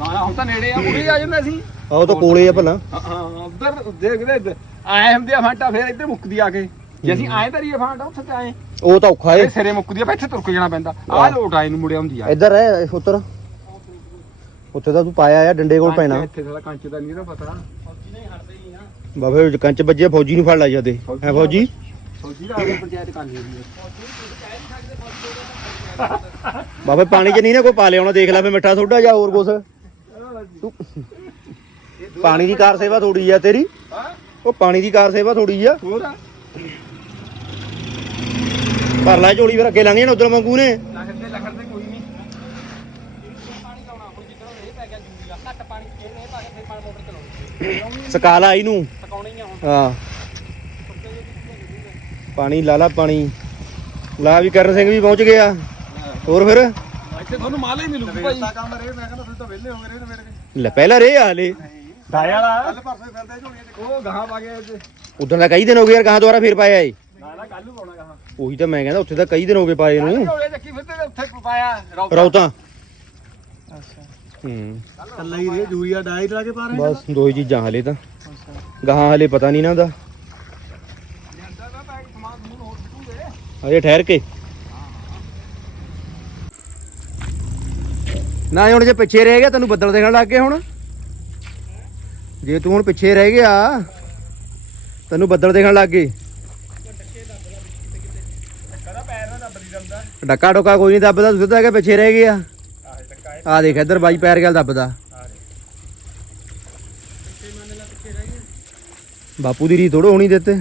Speaker 4: ਨਾ ਹੁਣ ਤਾਂ ਨੇੜੇ ਆ ਉਰੇ ਆ ਜਾਂਦਾ ਸੀ
Speaker 1: ਉਹ ਤਾਂ ਕੋਲੇ ਆ ਭਲਾ।
Speaker 4: ਹਾਂ ਹਾਂ ਉਧਰ ਦੇਖਦੇ ਆਏ ਹੁੰਦੇ ਆ ਫਾਂਟਾ ਫੇਰ ਇੱਧਰ ਮੁੱਕਦੀ ਆ ਕੇ। ਜੇ ਅਸੀਂ ਆਏ ਧਰੀਏ ਫਾਂਟਾ ਉੱਥੇ ਤੇ ਆਏ।
Speaker 1: ਉਹ ਤਾਂ ਔਖਾ ਏ।
Speaker 4: ਇਹ ਸਿਰੇ ਮੁੱਕਦੀ ਆ ਫਿਰ ਇੱਥੇ ਤੁਰ ਕੇ ਜਾਣਾ ਪੈਂਦਾ। ਆਹ ਲੋਟ ਆਏ ਨੂੰ ਮੁੜਿਆ ਹੁੰਦੀ ਆ।
Speaker 1: ਇੱਧਰ ਹੈ ਉੱਤਰ। ਉੱਥੇ ਤਾਂ ਤੂੰ ਪਾਇਆ ਆ ਡੰਡੇ ਕੋਲ ਪੈਣਾ।
Speaker 4: ਇੱਥੇ ਥੋੜਾ ਕੰਚ ਦਾ ਨਹੀਂ ਨਾ ਪਤਾ।
Speaker 1: ਬਾਬੇ ਕੰਚ ਵੱਜਿਆ ਫੌਜੀ ਨੂੰ ਫੜ ਲਾ ਜਾਂਦੇ ਹੈ ਫੌਜੀ?
Speaker 4: ਫੌਜੀ ਦਾ ਆਗੇ ਪੰਚਾਇਤ ਕਰਨੀ ਹੁੰਦੀ
Speaker 1: ਬਾਬੇ ਪਾਣੀ 'ਚ ਨਹੀਂ ਨਾ ਕੋਈ ਪਾ ਲਿਆਉਣਾ ਦੇਖ ਲੈ ਫੇ ਮਿੱਠਾ ਸੋਡਾ ਜਾਂ ਹੋਰ ਕੁਛ। ਤੂੰ ਪਾਣੀ ਦੀ ਕਾਰ ਸੇਵਾ ਥੋੜੀ ਆ ਤੇਰੀ। ਉਹ ਪਾਣੀ ਦੀ ਕਾਰ ਸੇਵਾ ਥੋੜੀ ਆ।
Speaker 4: ਹੋਰ ਆ।
Speaker 1: ਭਰ ਲੈ ਝੋਲੀ ਫਿਰ ਅੱਗੇ ਲੰਘ ਜਾਣਾ ਉਧਰ ਵਾਂਗੂ ਨੇ।
Speaker 4: ਲੱਗਦੇ ਲੱਗਦੇ ਕੋਈ ਨਹੀਂ
Speaker 3: ਪਾਣੀ ਲਾਉਣਾ ਹੁਣ ਜਿੱਦਾਂ ਇਹ ਪੈ ਗਿਆ ਜੂਰੀ ਆ ਘੱਟ ਪਾਣੀ ਚ ਇਹ ਪਾ ਕੇ ਫਿਰ ਪਾਣੀ ਮੋਟਰ ਚਲਾਉਣੀ
Speaker 1: ਸਕਾ ਲਾ ਇਹਨੂੰ।
Speaker 3: ਪਕਾਉਣੀ ਆ ਹੁਣ।
Speaker 1: ਹਾਂ। ਪਾਣੀ ਲਾ ਲਾ ਪਾਣੀ। ਲਾ ਵੀ ਕਰਨ ਸਿੰਘ ਵੀ ਪਹੁੰਚ ਗਿਆ। ਹੋਰ ਫਿਰ?
Speaker 4: ਇੱਥੇ ਤੁਹਾਨੂੰ ਮਾਲ ਹੀ ਮਿਲੂ ਭਾਈ। ਕੰਮ ਰੇ ਮੈਂ ਕਹਿੰਦਾ ਤੁਸੀਂ ਤਾਂ ਵਿਹਲੇ ਹੋ ਗਏ ਰੇ ਮੇਰੇ
Speaker 1: ਲੈ ਪਹਿਲਾਂ ਰੇ ਹਾਲੇ।
Speaker 4: ਦਾਇਆ ਵਾਲਾ। ਕੱਲ ਪਰਸੋਂ ਫਿਰਦੇ ਝੋਲੀਆਂ ਤੇ ਉਹ ਗਾਹਾਂ ਪਾ ਕੇ
Speaker 1: ਉਦੋਂ ਦਾ ਕਈ ਦਿਨ ਹੋ ਗਏ ਯਾਰ ਗਾਂ ਦੁਆਰਾ ਫੇਰ ਪਾਇਆ ਏ।
Speaker 4: ਨਾ ਨਾ ਕੱਲ ਨੂੰ ਪਾਉਣਾ ਗਾਹਾਂ।
Speaker 1: ਉਹੀ ਤਾਂ ਮੈਂ ਕਹਿੰਦਾ ਉੱਥੇ ਤਾਂ ਕਈ ਦਿਨ ਹੋ ਗਏ ਪਾਏ ਨੂੰ।
Speaker 4: ਝੋਲੇ ਚੱਕੀ ਫਿਰਦੇ ਤੇ ਉੱਥੇ ਪਾਇਆ ਰੌਤਾ।
Speaker 1: ਰੌਤਾ।
Speaker 4: ਅੱਛਾ।
Speaker 1: ਹੂੰ।
Speaker 4: ਕੱਲਾ ਹੀ ਰੇ ਜੂਰੀਆ ਡਾਈ ਲਾ ਕੇ ਪਾ
Speaker 1: ਬਸ ਦੋ ਹੀ ਚੀਜ਼ਾਂ ਹਲੇ ਤਾਂ। ਗਾਹਾਂ ਹਲੇ ਪਤਾ ਨਹੀਂ ਨਾ ਉਹਦਾ। ਅਜੇ ਠਹਿਰ ਕੇ। ਨਾ ਹੁਣ ਜੇ ਪਿੱਛੇ ਰਹਿ ਗਿਆ, ਤੈਨੂੰ ਬੱਦਲ ਦੇਖਣ ਲੱਗ ਗਏ ਹੁਣ। ਜੇ ਤੂੰ ਹੁਣ ਪਿੱਛੇ ਰਹਿ ਗਿਆ, ਤੈਨੂੰ ਬੱਦਲ ਦੇਖਣ ਲੱਗ ਗਏ। ਡੱਕਾ ਡੋਕਾ ਕੋਈ ਨਹੀਂ ਦੱਬਦਾ, ਤੂੰ ਸਿੱਧਾ ਕਿ ਪਿੱਛੇ ਰਹਿ ਗਿਆ। ਆ ਦੇਖ, ਇੱਧਰ ਬਾਈ ਪੈਰ ਗੱਲ ਦੱਬਦਾ। ਬਾਪੂ ਦੀ ਰੀ ਥੋੜੋ ਹੋਣੀ ਦਿੱਤੇ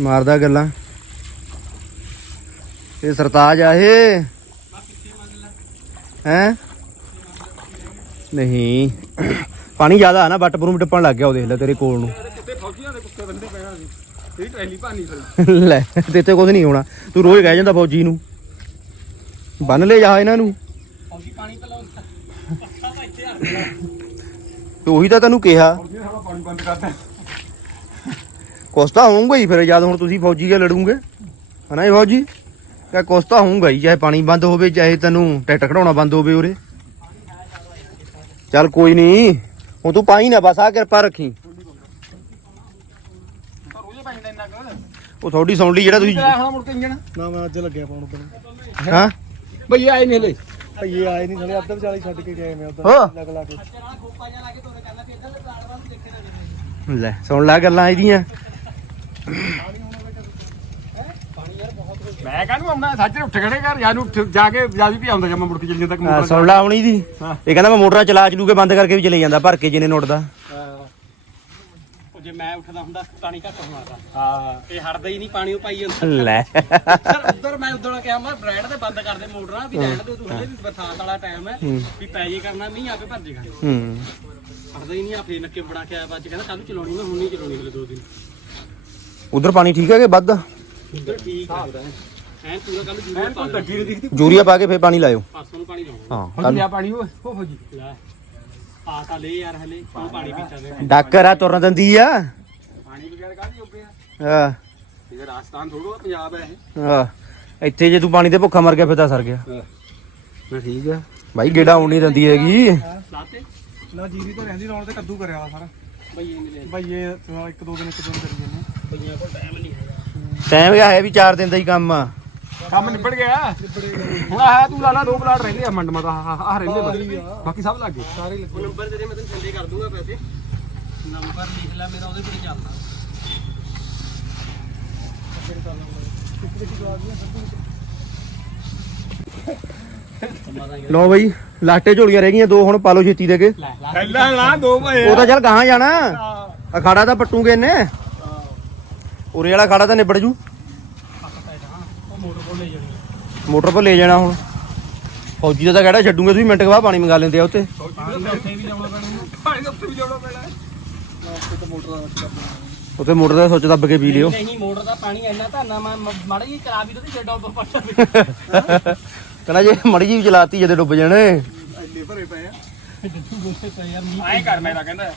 Speaker 1: ਮਾਰਦਾ ਗੱਲਾਂ। ਇਹ ਸਰਤਾਜ ਆ ਇਹ। ਹੈ? ਨਹੀਂ। ਪਾਣੀ ਜ਼ਿਆਦਾ ਆ ਨਾ ਬੱਟ ਪਰੂ ਟੱਪਣ ਲੱਗ ਗਿਆ ਉਹ ਦੇਖ ਲੈ ਤੇਰੇ ਕੋਲ ਨੂੰ।
Speaker 4: ਕੁੱਤੇ ਫੌਜੀਆਂ ਦੇ ਕੁੱਤੇ ਬੰਦੇ ਪੈਣਾ ਸੀ ਇਹ ਟ੍ਰੈਲੀ ਭਾਨੀ ਸੀ
Speaker 1: ਲੈ ਤੇਤੇ ਕੁਝ ਨਹੀਂ ਹੋਣਾ। ਤੂੰ ਰੋਜ਼ ਕਹਿ ਜਾਂਦਾ ਫੌਜੀ ਨੂੰ। ਬੰਨ ਲੈ ਜਾ ਇਹਨਾਂ ਨੂੰ।
Speaker 3: ਫੌਜੀ ਪਾਣੀ ਪਲਾਉਂਦਾ
Speaker 1: ਤੇ ਉਹੀ ਤਾਂ ਤੈਨੂੰ ਕਿਹਾ।
Speaker 4: ਫੌਜੀ ਸਾਡਾ ਪਾਣੀ ਬੰਦ ਕਰਦਾ
Speaker 1: ਕੋਸਤਾ ਹੋਊਗਾ ਹੀ ਫਿਰ ਜਦ ਹੁਣ ਤੁਸੀਂ ਫੌਜੀ ਕੇ ਲੜੂਗੇ। ਹਨਾ ਇਹ ਫੌਜੀ? ਕਹ ਕੋਸਤਾ ਹੋਊਗਾ ਹੀ ਚਾਹੇ ਪਾਣੀ ਬੰਦ ਹੋਵੇ ਚਾਹੇ ਤੈਨੂੰ ਟਰੈਕਟਰ ਖੜਾਉਣਾ ਬੰਦ ਹੋਵੇ ਉਰੇ। ਚੱਲ ਕੋਈ ਨਹੀਂ ਹੁਣ ਤੂੰ ਪਾਈ ਨਾ ਬਸ ਆ ਕਿਰਪਾ ਰੱਖੀ।
Speaker 4: ਰੋਜ਼ ਕੁ
Speaker 1: ਉਹ ਥੋੜੀ ਲਈ ਜਿਹੜਾ ਤੁਸੀਂ
Speaker 4: ਚਲਾ ਹੁਣ ਮੁੜ ਕੇ ਇੰਜਣ।
Speaker 5: ਨਾ ਮੈਂ ਅੱਜ ਲੱਗਿਆ ਪਾਉਣ ਤੈਨੂੰ
Speaker 1: ਹਾਂ?
Speaker 4: ਬਈ ਆਏ ਨਹੀਂ ਹਲੇ।
Speaker 5: ਭਈਏ ਆਏ ਨਹੀਂ ਥਲੇ ਅੱਧਾ ਵਿਚਾਲੇ ਛੱਡ ਕੇ ਗਏ ਮੈਂ ਉਧਰ
Speaker 1: ਹੋ।
Speaker 5: ਲੱਗ ਲਾ ਕੇ
Speaker 1: ਲੈ ਸੁਣ ਲੈ ਗੱਲਾਂ ਇਹਦੀਆਂ।
Speaker 4: ਮੈਂ ਕਹਿੰਦਾ ਆਉਣਾ? ਸੱਜਰੇ ਉੱਠ ਖੜੇ ਕਰ ਜਾਂ ਨੂੰ ਉੱਠ ਜਾ ਕੇ ਜਾ ਵੀ ਆਉਂਦਾ ਜਦ ਮੈਂ ਮੁੜ ਕੇ ਚੱਲ ਜਾਂਦਾ ਤੱਕ
Speaker 1: ਹਾਂ, ਸੁਣ ਲੈ ਆਉਣੀ ਦੀ।
Speaker 4: ਹਾਂ।
Speaker 1: ਇਹ ਕਹਿੰਦਾ ਮੈਂ ਮੋਟਰਾਂ ਚਲਾ ਚਲੂ ਕੇ ਬੰਦ ਕਰਕੇ ਵੀ ਚਲੇ ਜਾਂਦਾ ਭਰ ਕੇ ਜਿਹਨੇ ਨੁੱਟਦਾ।
Speaker 3: ਉਹ ਜੇ ਮੈਂ ਉੱਠਦਾ ਹੁੰਦਾ ਪਾਣੀ ਘੱਟ ਹੋਣਾ
Speaker 4: ਹਾਂ।
Speaker 3: ਇਹ ਹਟਦਾ ਹੀ ਨਹੀਂ ਪਾਣੀ ਉਹ ਪਾਈ ਜਾਂਦਾ।
Speaker 1: ਲੈ।
Speaker 3: ਸਰ ਉਧਰ ਮੈਂ ਉਦੋਂ ਕਿਹਾ ਮੈਂ ਬ੍ਰੈਡ ਤੇ ਬੰਦ ਕਰ ਦੇ ਮੋਟਰਾਂ ਵੀ ਰਹਿਣ ਦੇ ਤੂੰ ਹਲੇ ਵੀ ਬਰਸਾਤ ਵਾਲਾ ਟਾਈਮ ਹੈ। ਵੀ ਪੈ ਜੇ ਕਰਨਾ ਮੀਂਹ ਆਪੇ ਭਰ ਜੇਗਾ
Speaker 1: ਹੂੰ।
Speaker 3: ਹਟਦਾ ਹੀ ਨਹੀਂ ਆ ਫੇਰ ਨੱਕੇ ਬਣਾ ਕੇ ਆਇਆ ਬਾਅਦ ਚ ਕਹਿੰਦਾ ਕੱਲ ਨੂੰ ਚਲਾਉਣੀ ਮੈਂ ਹੁਣ ਨਹੀਂ ਚਲਾਉਣੀ ਹਲੇ ਦੋ ਦਿਨ।
Speaker 1: ਉਧਰ ਪਾਣੀ ਠੀਕ ਹੈ ਕਿ ਵੱਧ?
Speaker 3: ਠੀਕ ਲੱਗਦਾ ਹੈ ਐਂ ਪੂਰਾ ਕੱਲ ਜੂਰੀਆ ਪਾ
Speaker 4: ਦਿਖਦੀ।
Speaker 1: ਯੂਰੀਆ ਪਾ ਕੇ ਫੇਰ ਪਾਣੀ ਲਾਇਓ।
Speaker 3: ਪਾਸੋਂ ਨੂੰ ਪਾਣੀ ਲਾਉਣਾ
Speaker 1: ਹਾਂ
Speaker 4: ਹੁਣ
Speaker 1: ਕੱਲ
Speaker 4: ਲਿਆ ਪਾਣੀ ਉਹ ਉਹ ਹੋ ਜੀ।
Speaker 3: ਲੈ ਆ ਤਾਂ ਲੈ ਯਾਰ ਹਲੇ ਤੂੰ ਪਾਣੀ ਪੀਤਾ ਦੇ
Speaker 1: ਡਾਕਰ ਆ ਤੁਰਨ ਦਿੰਦੀ ਆ।
Speaker 4: ਪਾਣੀ ਵਗੈਰਾ ਕਾਹਦੀ ਉੱਪੇ ਆ?
Speaker 1: ਹਾਂ।
Speaker 4: ਇਹ ਰਾਜਸਥਾਨ ਥੋੜਾ ਪੰਜਾਬ ਹੈ
Speaker 1: ਹਾਂ। ਇੱਥੇ ਜੇ ਤੂੰ ਪਾਣੀ ਤੇ ਭੁੱਖਾ ਮਰ ਗਿਆ ਫਿਰ ਤਾਂ ਸਰ ਗਿਆ।
Speaker 4: ਇਹ ਠੀਕ ਆ।
Speaker 1: ਭਾਈ ਗੇੜਾ ਆਉਣ ਨਹੀਂ ਦਿੰਦੀ ਹੈਗੀ।
Speaker 3: ਲਾਤੇ?
Speaker 5: ਨਾ ਜੀਰੀ ਤਾਂ ਰਹਿੰਦੀ ਲਾਉਣ ਤੇ ਕੱਦੂ ਕਰਿਆ ਵਾ ਸਾਰਾ।
Speaker 3: ਬਈਏ ਮਿਲੇ
Speaker 5: ਭਈਏ ਇੱਕ ਦੋ ਦਿਨ ਇੱਕ ਦੋ ਦਿਨ ਕਰੀ ਜਾਂਦੇ।
Speaker 3: ਬਈਆਂ ਕੋਲ ਟਾਈਮ ਨਹੀਂ ਹੈਗਾ।
Speaker 1: ਟਾਈਮ ਹੈ ਵੀ 4 ਦਿਨ ਦਾ ਹੀ ਕੰਮ ਆ।
Speaker 4: ਕੰਮ ਨਿਬੜ ਗਿਆ। ਹੁਣ ਆਹ ਤੂੰ ਲਾ ਲਾ ਦੋ ਪਲਾਟ ਰਹਿੰਦੇ ਆ ਮੰਡ ਮਤਾ ਆਹ ਰਹਿੰਦੇ ਬਸ। ਬਾਕੀ ਸਭ ਲੱਗੇ ਸਾਰੇ
Speaker 3: ਉਹ ਨੰਬਰ ਤੇਰੇ ਮੈਂ ਤੈਨੂੰ ਸੰਡੇ ਕਰ ਦੂੰਗਾ ਪੈਸੇ। ਨੰਬਰ ਲਿਖ ਲੈ ਮੇਰਾ ਉਹਦੇ ਤੇ ਚੱਲਦਾ।
Speaker 1: ਲਓ ਬਈ ਲਾਟੇ ਝੋਲੀਆਂ ਰਹਿ ਗਈਆਂ ਦੋ ਹੁਣ ਪਾ ਲਓ ਛੇਤੀ ਦੇ ਕੇ।
Speaker 3: ਲੈ ਲਾ
Speaker 4: ਪਹਿਲਾਂ ਨਾ ਦੋ ਭਾਏ
Speaker 1: ਉਹ ਤਾਂ ਚੱਲ ਗਾਹਾਂ ਜਾਣਾ। ਅਖਾੜਾ ਤਾਂ ਪੱਟੂਗੇ ਇਹਨੇ। ਉਰੇ ਵਾਲਾ ਅਖਾੜਾ ਤਾਂ ਨਿਬੜ ਜੂ।
Speaker 3: ਉਹ ਮੋਟਰ ਕੋਲ ਲੈ ਜਾਣੀ
Speaker 1: ਮੋਟਰ ਪਰ ਲੈ ਜਾਣਾ ਹੁਣ। ਫੌਜੀ ਦਾ ਤਾਂ ਕਿਹੜਾ ਛੱਡੂਗੇ ਤੁਸੀਂ ਮਿੰਟ ਕੁ ਬਾਅਦ ਪਾਣੀ ਮੰਗਾ ਲੈਂਦੇ ਆ ਉੱਤੇ
Speaker 3: ਉੱਥੇ
Speaker 1: ਮੋਟਰ ਦਾ ਸੁੱਚ ਦੱਬ ਕੇ ਪੀ ਲਿਓ।
Speaker 3: ਨਹੀਂ ਮੋਟਰ ਦਾ ਪਾਣੀ ਇੰਨਾ ਤਾਂ ਨਾ ਮਾੜਾ ਜੀ ਕਰਾ ਵੀ ਉਹਦੀ ਛੱਡ ਪੱਟ
Speaker 1: ਕਹਿੰਦਾ ਜੇ ਮੜੀ ਜੀ ਵੀ ਚਲਾਤੀ ਜਦੇ ਡੁੱਬ ਜਾਣੇ।
Speaker 6: ਐਡੇ ਭਰੇ ਪਏ ਆ।
Speaker 4: ਐਂ ਕਰ ਮੈਂ ਤਾਂ ਕਹਿੰਦਾ।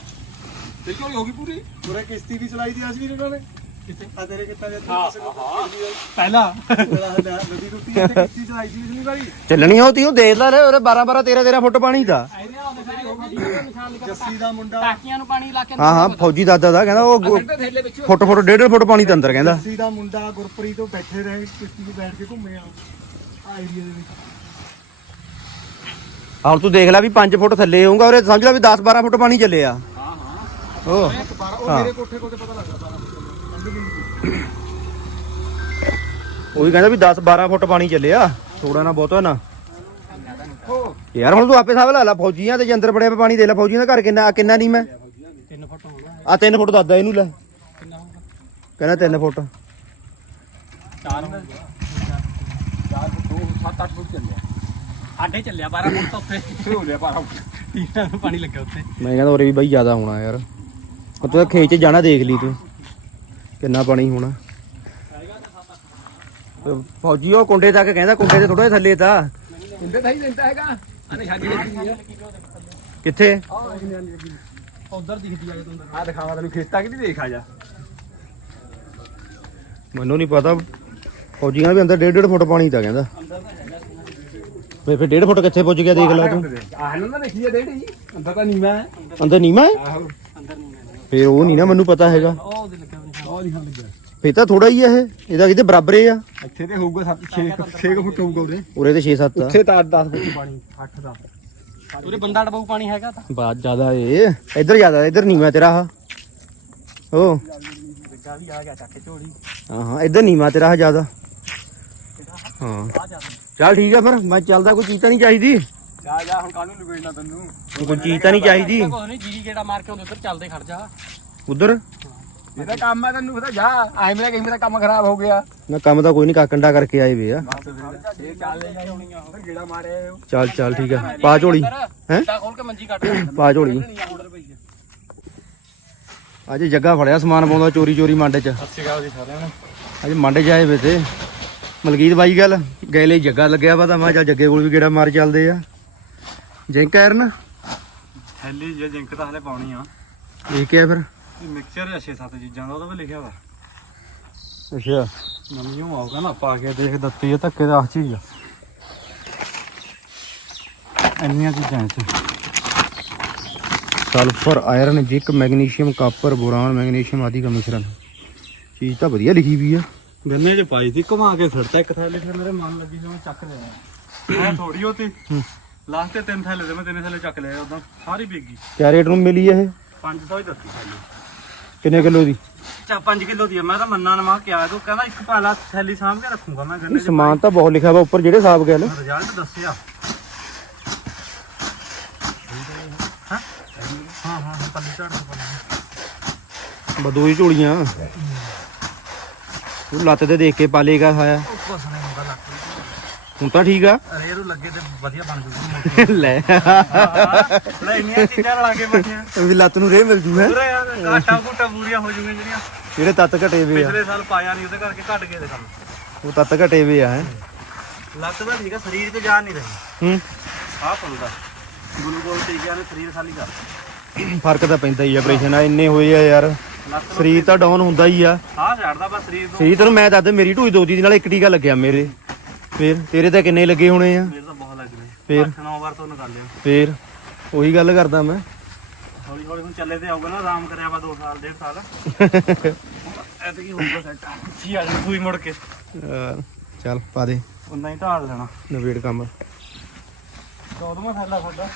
Speaker 4: ਤੇ ਕਿਉਂ ਹੋ ਗਈ ਪੂਰੀ?
Speaker 6: ਪੂਰੇ ਕਿਸ਼ਤੀ ਵੀ ਚਲਾਈ ਦੀ ਅੱਜ ਵੀ ਇਹਨਾਂ ਨੇ। ਕਿਤੇ ਆ ਤੇਰੇ ਕਿੱਤਾ ਜੇ ਤੂੰ ਪਾਸੇ ਨੂੰ
Speaker 3: ਪਹਿਲਾਂ।
Speaker 6: ਨਦੀ ਟੁੱਟੀ ਤੇ ਕਿਸ਼ਤੀ ਚਲਾਈ ਸੀ ਪਿਛਲੀ ਵਾਰੀ?
Speaker 1: ਚੱਲਣੀ ਹੋਤੀ ਉਹ ਦੇਖ ਲੈ ਲੈ ਉਹਦੇ 12 12 13 13 ਫੁੱਟ ਪਾਣੀ ਤਾਂ
Speaker 6: ਜੱਸੀ ਦਾ ਮੁੰਡਾ।
Speaker 3: ਟਾਕੀਆਂ ਨੂੰ ਪਾਣੀ ਲਾ ਕੇ
Speaker 1: ਹਾਂ ਹਾਂ ਫੌਜੀ ਦਾਦਾ ਦਾ ਕਹਿੰਦਾ ਉਹ ਗੋ-
Speaker 4: ਤੇ ਥੈਲੇ ਵਿੱਚ
Speaker 1: ਫੁੱਟ ਫੁੱਟ ਡੇਢ ਡੇਢ ਫੁੱਟ ਪਾਣੀ ਤਾਂ ਅੰਦਰ ਕਹਿੰਦਾ।
Speaker 6: ਜੱਸੀ ਦਾ ਮੁੰਡਾ ਗੁਰਪ੍ਰੀਤ ਤੋਂ ਬੈਠੇ ਰਹੇ ਕਿਸ਼ਤੀ 'ਤੇ ਬੈਠ ਕੇ ਘੁੰਮੇ ਆ। ਆ ਏਰੀਆ ਦੇ ਵਿੱਚ।
Speaker 1: ਹੁਣ ਤੂੰ ਦੇਖ ਲੈ ਵੀ 5 ਫੁੱਟ ਥੱਲੇ ਹੋਊਗਾ ਉਹਰੇ ਸਮਝ ਲੈ ਵੀ 10 12 ਫੁੱਟ ਪਾਣੀ ਚੱਲਿਆ
Speaker 6: ਹਾਂ ਹਾਂ।
Speaker 1: ਉਹ
Speaker 6: ਉਹ ਮੇਰੇ ਕੋਠੇ ਕੋਲ ਤੇ ਪਤਾ ਲੱਗਦਾ ਬਾਰਾਂ।
Speaker 1: ਉਹ ਕਹਿੰਦਾ ਵੀ 10 12 ਫੁੱਟ ਪਾਣੀ ਚੱਲਿਆ। ਥੋੜਾ ਨਾ ਬਹੁਤਾ ਨਾ। ਯਾਰ ਹੁਣ ਤੂੰ ਆਪੇ ਹਿਸਾਬ ਲਾ ਲੈ ਫੌਜੀਆਂ ਤੇ ਜੇ ਅੰਦਰ ਬੜਿਆ ਪਾਣੀ ਦੇ ਲੈ ਫੌਜੀਆਂ ਦਾ ਘਰ ਕਿੰਨਾ ਕਿੰਨਾ ਨਹੀਂ ਮੈਂ
Speaker 3: 3 ਫੁੱਟ ਹੋਣਾ
Speaker 1: ਆ 3 ਫੁੱਟ ਦੱਸਦਾ ਇਹਨੂੰ ਲੈ। ਕਹਿੰਦਾ 3 ਫੁੱਟ।
Speaker 3: 4
Speaker 4: ਚਾਰ ਦੋ ਸੱਤ ਅੱਠ ਫੁੱਟ ਚੱਲਿਆ।
Speaker 3: ਆਡੇ ਚੱਲਿਆ 12 ਫੁੱਟ ਤੇ
Speaker 4: ਹੋ ਪਾਰਾ
Speaker 3: ਟੀਨਾਂ ਨੂੰ ਪਾਣੀ ਲੱਗਾ ਉੱਤੇ
Speaker 1: ਮੈਂ ਕਹਿੰਦਾ ਉਰੇ ਵੀ ਬਾਈ ਜ਼ਿਆਦਾ ਹੋਣਾ ਯਾਰ। ਤੂੰ ਖੇਤ 'ਚ ਜਾਣਾ ਦੇਖ ਲਈ ਤੂੰ। ਕਿੰਨਾ ਪਾਣੀ ਹੋਣਾ? ਤੇ ਫੌਜੀ ਉਹ ਕੁੰਡੇ ਤੱਕ ਕਹਿੰਦਾ ਕੁੰਡੇ ਦੇ ਥੋੜਾ ਥੱਲੇ ਤਾਂ।
Speaker 4: ਹੁੰਦੇ ਤਾਂ ਹੀ ਦਿੰਦਾ ਹੈਗਾ।
Speaker 1: ਕਿੱਥੇ?
Speaker 3: ਉਧਰ ਦਿਖਦੀ ਆ ਜਦੋਂ
Speaker 4: ਆ ਦਿਖਾਵਾ ਤੈਨੂੰ ਖੇਤਾਂ ਕਿ ਨਹੀਂ ਦੇਖ ਆ ਜਾ।
Speaker 1: ਮੈਨੂੰ ਨਹੀਂ ਪਤਾ ਫੌਜੀਆਂ ਵੀ ਅੰਦਰ ਡੇਢ ਡੇਢ ਫੁੱਟ ਪਾਣੀ ਤਾਂ ਕਹਿੰਦਾ। ਵੇ ਫਿਰ ਡੇਢ ਫੁੱਟ ਕਿੱਥੇ ਪੁੱਜ ਗਿਆ ਦੇਖ ਲੈ ਤੂੰ।
Speaker 4: ਆਹ ਨਾ ਦੇਖੀਏ ਡੇੜੀ ਅੰਦਰ ਤਾਂ ਨੀਵਾ ਹੈ।
Speaker 1: ਅੰਦਰ ਨੀਵਾਂ ਹੈ?
Speaker 4: ਆਹੋ।
Speaker 1: ਫੇਰ ਉਹ ਨਹੀਂ ਨਾ ਮੈਨੂੰ ਪਤਾ ਹੈਗਾ।
Speaker 3: ਉਹ ਉਹਦੇ ਲੱਗਾ ਹੋਇਆ
Speaker 4: ਉਹ ਨਹੀਂ ਲੱਗਿਆ
Speaker 1: ਫੇਰ ਤਾਂ ਥੋੜਾ ਹੀ ਆ ਇਹ ਇਹਦਾ ਕਿਤੇ ਬਰਾਬਰ ਹੀ ਆ।
Speaker 4: ਇੱਥੇ ਤੇ ਹੋਊਗਾ 7 6 6 ਫੁੱਟ ਹੋਊਗਾ ਉਰੇ।
Speaker 1: ਉਰੇ ਤੇ 6-7 ਆ।
Speaker 4: ਉੱਥੇ ਤਾਂ 10 ਫੁੱਟ ਪਾਣੀ 8 ਦਾ
Speaker 3: ਉਹਦੇ ਬੰਦਾ ਡਬਾਊ ਪਾਣੀ ਹੈਗਾ ਤਾਂ।
Speaker 1: ਬਾਤ ਜ਼ਿਆਦਾ ਏ ਇੱਧਰ ਜ਼ਿਆਦਾ ਇੱਧਰ ਨੀਵਾਂ ਤੇਰਾ ਆ ਉਹ
Speaker 3: ਗੱਗਾ ਵੀ ਆ ਗਿਆ ਚੱਕ ਕੇ ਝੋਲੀ
Speaker 1: ਹਾਂ ਹਾਂ ਇੱਧਰ ਨੀਵਾਂ ਤੇਰਾ ਆ ਜ਼ਿਆਦਾ। ਹਾਂ। ਚੱਲ ਠੀਕ ਆ ਫਿਰ ਮੈਂ ਚੱਲਦਾ ਕੋਈ ਚੀਜ਼ ਤਾਂ ਨਹੀਂ ਚਾਹੀਦੀ।
Speaker 4: ਜਾ ਜਾ ਹੁਣ ਕਾਹਨੂੰ ਲੁਕੇੜਨਾ ਤੈਨੂੰ?
Speaker 1: ਕੋਈ ਚੀਜ਼ ਤਾਂ ਨਹੀਂ ਚਾਹੀਦੀ।
Speaker 3: ਕੋਈ ਨਹੀਂ ਜੀ ਗੇੜਾ ਮਾਰ ਕੇ ਉਧਰ ਚੱਲਦੇ ਖੜ ਜਾ।
Speaker 1: ਉਧਰ?
Speaker 4: ਇਹਦਾ ਕੰਮ ਹੈ ਤੈਨੂੰ ਪਤਾ ਜਾ। ਆਏ ਮੇਰਾ ਕਹੀਂ ਮੇਰਾ ਕੰਮ ਖਰਾਬ ਹੋ ਗਿਆ।
Speaker 1: ਨਾ ਕੰਮ ਤਾਂ ਕੋਈ ਨਹੀਂ ਕਾਕੰਡਾ ਕਰਕੇ ਆਏ ਵੇ ਆ।
Speaker 4: ਬਸ ਫਿਰ। ਇਹ ਚੱਲ ਲੈ ਜਾਉਣੀ ਆ ਫਿਰ ਗੇੜਾ ਮਾਰਿਆ ਉਹ
Speaker 1: ਚੱਲ ਚੱਲ ਠੀਕ ਆ। ਪਾ ਝੋਲੀ। ਹੈ?
Speaker 3: ਤਾਂ ਖੋਲ ਕੇ ਮੰਜੀ ਕੱਟ ਲੈ
Speaker 1: ਪਾ ਝੋਲੀ।
Speaker 3: ਆਰਡਰ ਪਈ ਹੈ
Speaker 1: ਅੱਜ ਜੱਗਾ ਫੜਿਆ ਸਮਾਨ ਪਾਉਂਦਾ ਚੋਰੀ ਚੋਰੀ ਮੰਡ ਚ।
Speaker 3: ਜੀ ਸਾਰਿਆਂ ਨੂੰ।
Speaker 1: ਅੱਜ ਮੰਡ ਆਏ ਵੇ ਤੇ। ਮਲਕੀਤ ਬਾਈ ਗੱਲ ਗਏ ਲਈ ਜੱਗਾ ਲੱਗਿਆ ਵਾ ਤਾਂ ਮੈਂ ਚੱਲ ਜੱਗੇ ਕੋਲ ਵੀ ਗੇੜਾ ਮਾਰ ਚੱਲਦੇ ਆ। ਜਿੰਕ ਐਰਨ
Speaker 6: ਥੈਲੀ ਜੇ ਜਿੰਕ ਤਾਂ ਹਲੇ ਪਾਉਣੀ ਆ।
Speaker 1: ਇਹ ਕੀ ਆ ਫਿਰ?
Speaker 6: ਇਹ ਮਿਕਸਚਰ ਹੈ 6-7 ਚੀਜ਼ਾਂ ਦਾ ਉਹਦਾ ਵੀ ਲਿਖਿਆ ਵਾ।
Speaker 1: ਅੱਛਾ।
Speaker 6: ਨਵੀਂ ਉਹ ਆਊਗਾ ਨਾ ਪਾ ਕੇ ਦੇਖ ਦਿੱਤੀ ਆ ਧੱਕੇ ਦਾ ਆਹ ਚੀਜ਼ ਆ। ਇੰਨੀਆਂ ਚੀਜ਼ਾਂ ਇੱਥੇ।
Speaker 1: Sulphur iron zinc magnesium copper boron magnesium ਆਦਿ ਦਾ ਮਿਸ਼ਰਣ ਚੀਜ਼ ਤਾਂ ਵਧੀਆ ਲਿਖੀ ਵੀ ਆ।
Speaker 6: ਗੰਨੇ 'ਚ ਪਾਈ ਸੀ ਘੁਮਾ ਕੇ ਫਿਰਤਾ ਇੱਕ ਥੈਲੇ ਫਿਰ ਮੇਰੇ ਮਨ ਲੱਗੀ ਜਿਵੇਂ ਚੱਕ ਲਿਆ। ਆ ਥੋੜੀ ਹੋਤੀ ਲਾਸਟ ਤੇ ਤਿੰਨ ਥੈਲੇ ਤੇ ਮੈਂ ਤਿੰਨੇ ਥੈਲੇ ਚੱਕ ਲਿਆ ਉਦੋਂ ਸਾਰੀ ਵਿਕ
Speaker 1: ਕਿਆ ਰੇਟ ਨੂੰ ਮਿਲੀ ਇਹ?
Speaker 6: 500 ਹੀ ਦੱਸੀ ਥੈਲੀ।
Speaker 1: ਕਿੰਨੇ ਕਿਲੋ ਦੀ?
Speaker 6: ਚਾ 5 ਕਿਲੋ ਦੀ ਆ ਮੈਂ ਤਾਂ ਮੰਨਾ ਨਾ ਮੈਂ ਕਿਹਾ ਤੂੰ ਕਹਿੰਦਾ ਇੱਕ ਪਾਲਾ ਥੈਲੀ ਸਾਂਭ ਕੇ ਰੱਖੂਗਾ ਮੈਂ ਗੰਨੇ 'ਚ
Speaker 1: ਸਮਾਨ ਤਾਂ ਬਹੁਤ ਲਿਖਿਆ ਵਾ ਉੱਪਰ ਜਿਹੜੇ ਹਿਸਾਬ ਗਏ
Speaker 6: ਮੈਂ ਰਿਜ਼ਲਟ ਦੱਸਿਆ। ਹਾਂ? ਹਾਂ ਹਾਂ ਪੱਲੀ ਝਾੜ ਦੋ ਪੱਲੀ।
Speaker 1: ਬਦੋ ਹੀ ਝੋਲੀਆਂ। ਤੂੰ ਲੱਤ ਤੇ ਦੇਖ ਕੇ ਪਾਲੇਗਾ ਖਾਇਆ
Speaker 6: ਕੁਛ ਨਹੀਂ। ਹੁੰਦਾ ਲੱਗ
Speaker 1: ਹੁਣ ਤਾਂ ਠੀਕ ਆ।
Speaker 6: ਅਰੇ ਨੂੰ ਲੱਗੇ ਤੇ ਵਧੀਆ ਬਣ ਜੂਗੀ
Speaker 1: ਲੈ।
Speaker 6: ਲੈ ਇੰਨੀਆਂ ਚੀਜ਼ਾਂ ਰਲਾ ਕੇ ਬੈਠੀਆਂ
Speaker 1: ਵੀ ਲੱਤ ਨੂੰ ਰੇ ਮਿਲ ਜੂ ਹੈ?
Speaker 6: ਪੂਰੇ ਯਾਰ ਕਾਟਾ ਕੂਟਾ ਪੂਰੀਆਂ ਹੋ ਜੂਗੀਆਂ ਜਿਹੜੀਆਂ।
Speaker 1: ਜਿਹੜੇ ਤੱਤ ਘਟੇ ਵੇ ਆ।
Speaker 6: ਪਿਛਲੇ ਸਾਲ ਪਾਇਆ ਨਹੀਂ ਉਹਦੇ ਕਰਕੇ ਘਟ ਗਏ ਦੇ ਕੰਮ।
Speaker 1: ਉਹ ਤੱਤ ਘਟੇ ਵੇ ਆ ਹੈ?
Speaker 6: ਲੱਤ ਦਾ ਠੀਕ ਆ ਸਰੀਰ ਤੇ ਜਾਨ ਨਹੀਂ ਰਹੀ।
Speaker 1: ਹੂੰ।
Speaker 6: ਆਹ ਪਲਦਾ ਗਲੂਕੋਜ਼ ਟੀਕਿਆਂ ਨੇ ਸਰੀਰ ਖਾਲੀ ਕਰ।
Speaker 1: ਫ਼ਰਕ ਤਾਂ ਪੈਂਦਾ ਹੀ ਆ ਆਪਰੇਸ਼ਨ ਆ ਇੰਨੇ ਹੋਏ ਆ ਯਾਰ।
Speaker 6: ਨੂੰ
Speaker 1: ਸਰੀਰ ਤਾਂ ਡਾਊਨ ਹੁੰਦਾ ਹੀ ਆ।
Speaker 6: ਸਾਹ ਛੱਡਦਾ ਬਸ ਸਰੀਰ ਤੋਂ।
Speaker 1: ਸਰੀਰ ਤੈਨੂੰ ਮੈਂ ਦੱਸ ਦੇ ਮੇਰੀ ਢੂਈ ਦੋਦੀ ਦੀ ਨਾਲ ਇੱਕ ਟੀਕਾ ਲੱਗਿਆ ਮੇਰੇ। ਫੇਰ ਤੇਰੇ ਤਾਂ ਕਿੰਨੇ ਲੱਗੇ ਹੋਣੇ ਆ?
Speaker 6: ਮੇਰੇ ਤਾਂ ਬਹੁਤ ਲੱਗ ਰਹੇ।
Speaker 1: ਫੇਰ?
Speaker 6: 8-9 ਵਾਰ ਤੋਂ ਨਿਕਾਲ ਲਿਆ
Speaker 1: ਫੇਰ? ਉਹੀ ਗੱਲ ਕਰਦਾ ਮੈਂ।
Speaker 6: ਹੌਲੀ ਹੌਲੀ ਹੁਣ ਚੱਲੇ ਤੇ ਆਊਗਾ ਨਾ ਆਰਾਮ ਕਰਿਆ ਵਾ 2 ਸਾਲ 1.5 ਸਾਲ। ਐਤਕੀ ਹੋਊਗਾ ਸੈੱਟ ਜੀ ਆ ਜੀ ਸੂਈ ਮੁੜ ਕੇ।
Speaker 1: ਚੱਲ ਪਾ ਦੇ।
Speaker 5: ਉਨਾ ਹੀ ਢਾਲ ਲੈਣਾ।
Speaker 1: ਨਵੇੜ ਕੰਮ।
Speaker 5: 14ਵਾਂ ਥੈਲਾ ਸਾਡਾ।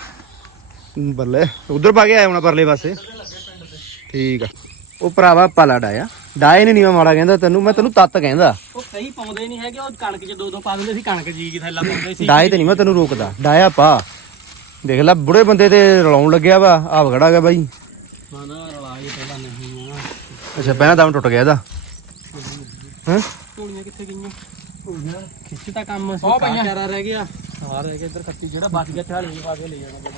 Speaker 1: ਬੱਲੇ। ਉਧਰ ਪਾ ਕੇ ਆਇਆ ਹੋਣਾ ਪਰਲੇ ਪਾਸੇ। ਠੀਕ ਆ। ਉਹ ਭਰਾਵਾ ਪਲਾ ਡਾਇਆ ਡਾਏ ਨੇ ਨੀਵਾ ਮਾੜਾ ਕਹਿੰਦਾ ਤੈਨੂੰ ਮੈਂ ਤੈਨੂੰ ਤੱਤ ਕਹਿੰਦਾ।
Speaker 3: ਉਹ ਕਈ ਪਾਉਂਦੇ ਨਹੀਂ ਹੈਗੇ ਉਹ ਕਣਕ 'ਚ ਦੋ ਦੋ ਪਾ ਦਿੰਦੇ ਸੀ ਕਣਕ ਜੀ ਕੀ ਥੈਲਾ ਪਾਉਂਦੇ ਸੀ।
Speaker 1: ਡਾਏ ਤੇ ਨਹੀਂ ਮੈਂ ਤੈਨੂੰ ਰੋਕਦਾ ਡਾਇਆ ਪਾ ਦੇਖ ਲੈ ਬੁੜੇ ਬੰਦੇ ਤੇ ਰਲਾਉਣ ਲੱਗਿਆ ਵਾ ਆ ਵਗੜਾ ਗਿਆ ਬਾਈ।
Speaker 3: ਹਾਂ ਨਾ ਰਲਾ ਇਹ ਪਹਿਲਾਂ ਨਹੀਂ ਆ।
Speaker 1: ਅੱਛਾ ਪਹਿਲਾਂ ਦਮ ਟੁੱਟ ਗਿਆ ਇਹਦਾ। ਹਾਂ?
Speaker 3: ਧੂਣੀਆਂ ਕਿੱਥੇ ਗਈਆਂ? ਖਿੱਚ ਤਾਂ ਕੰਮ ਉਹ ਚਾਰਾ ਰਹਿ ਗਿਆ। ਆ ਰਹਿ ਗਿਆ ਇੱਧਰ ਕੱਟੀ ਜਿਹੜਾ ਬਚ ਗਿਆ ਝਾੜੀ ਪਾ ਕੇ ਲੈ ਜਾਣਾ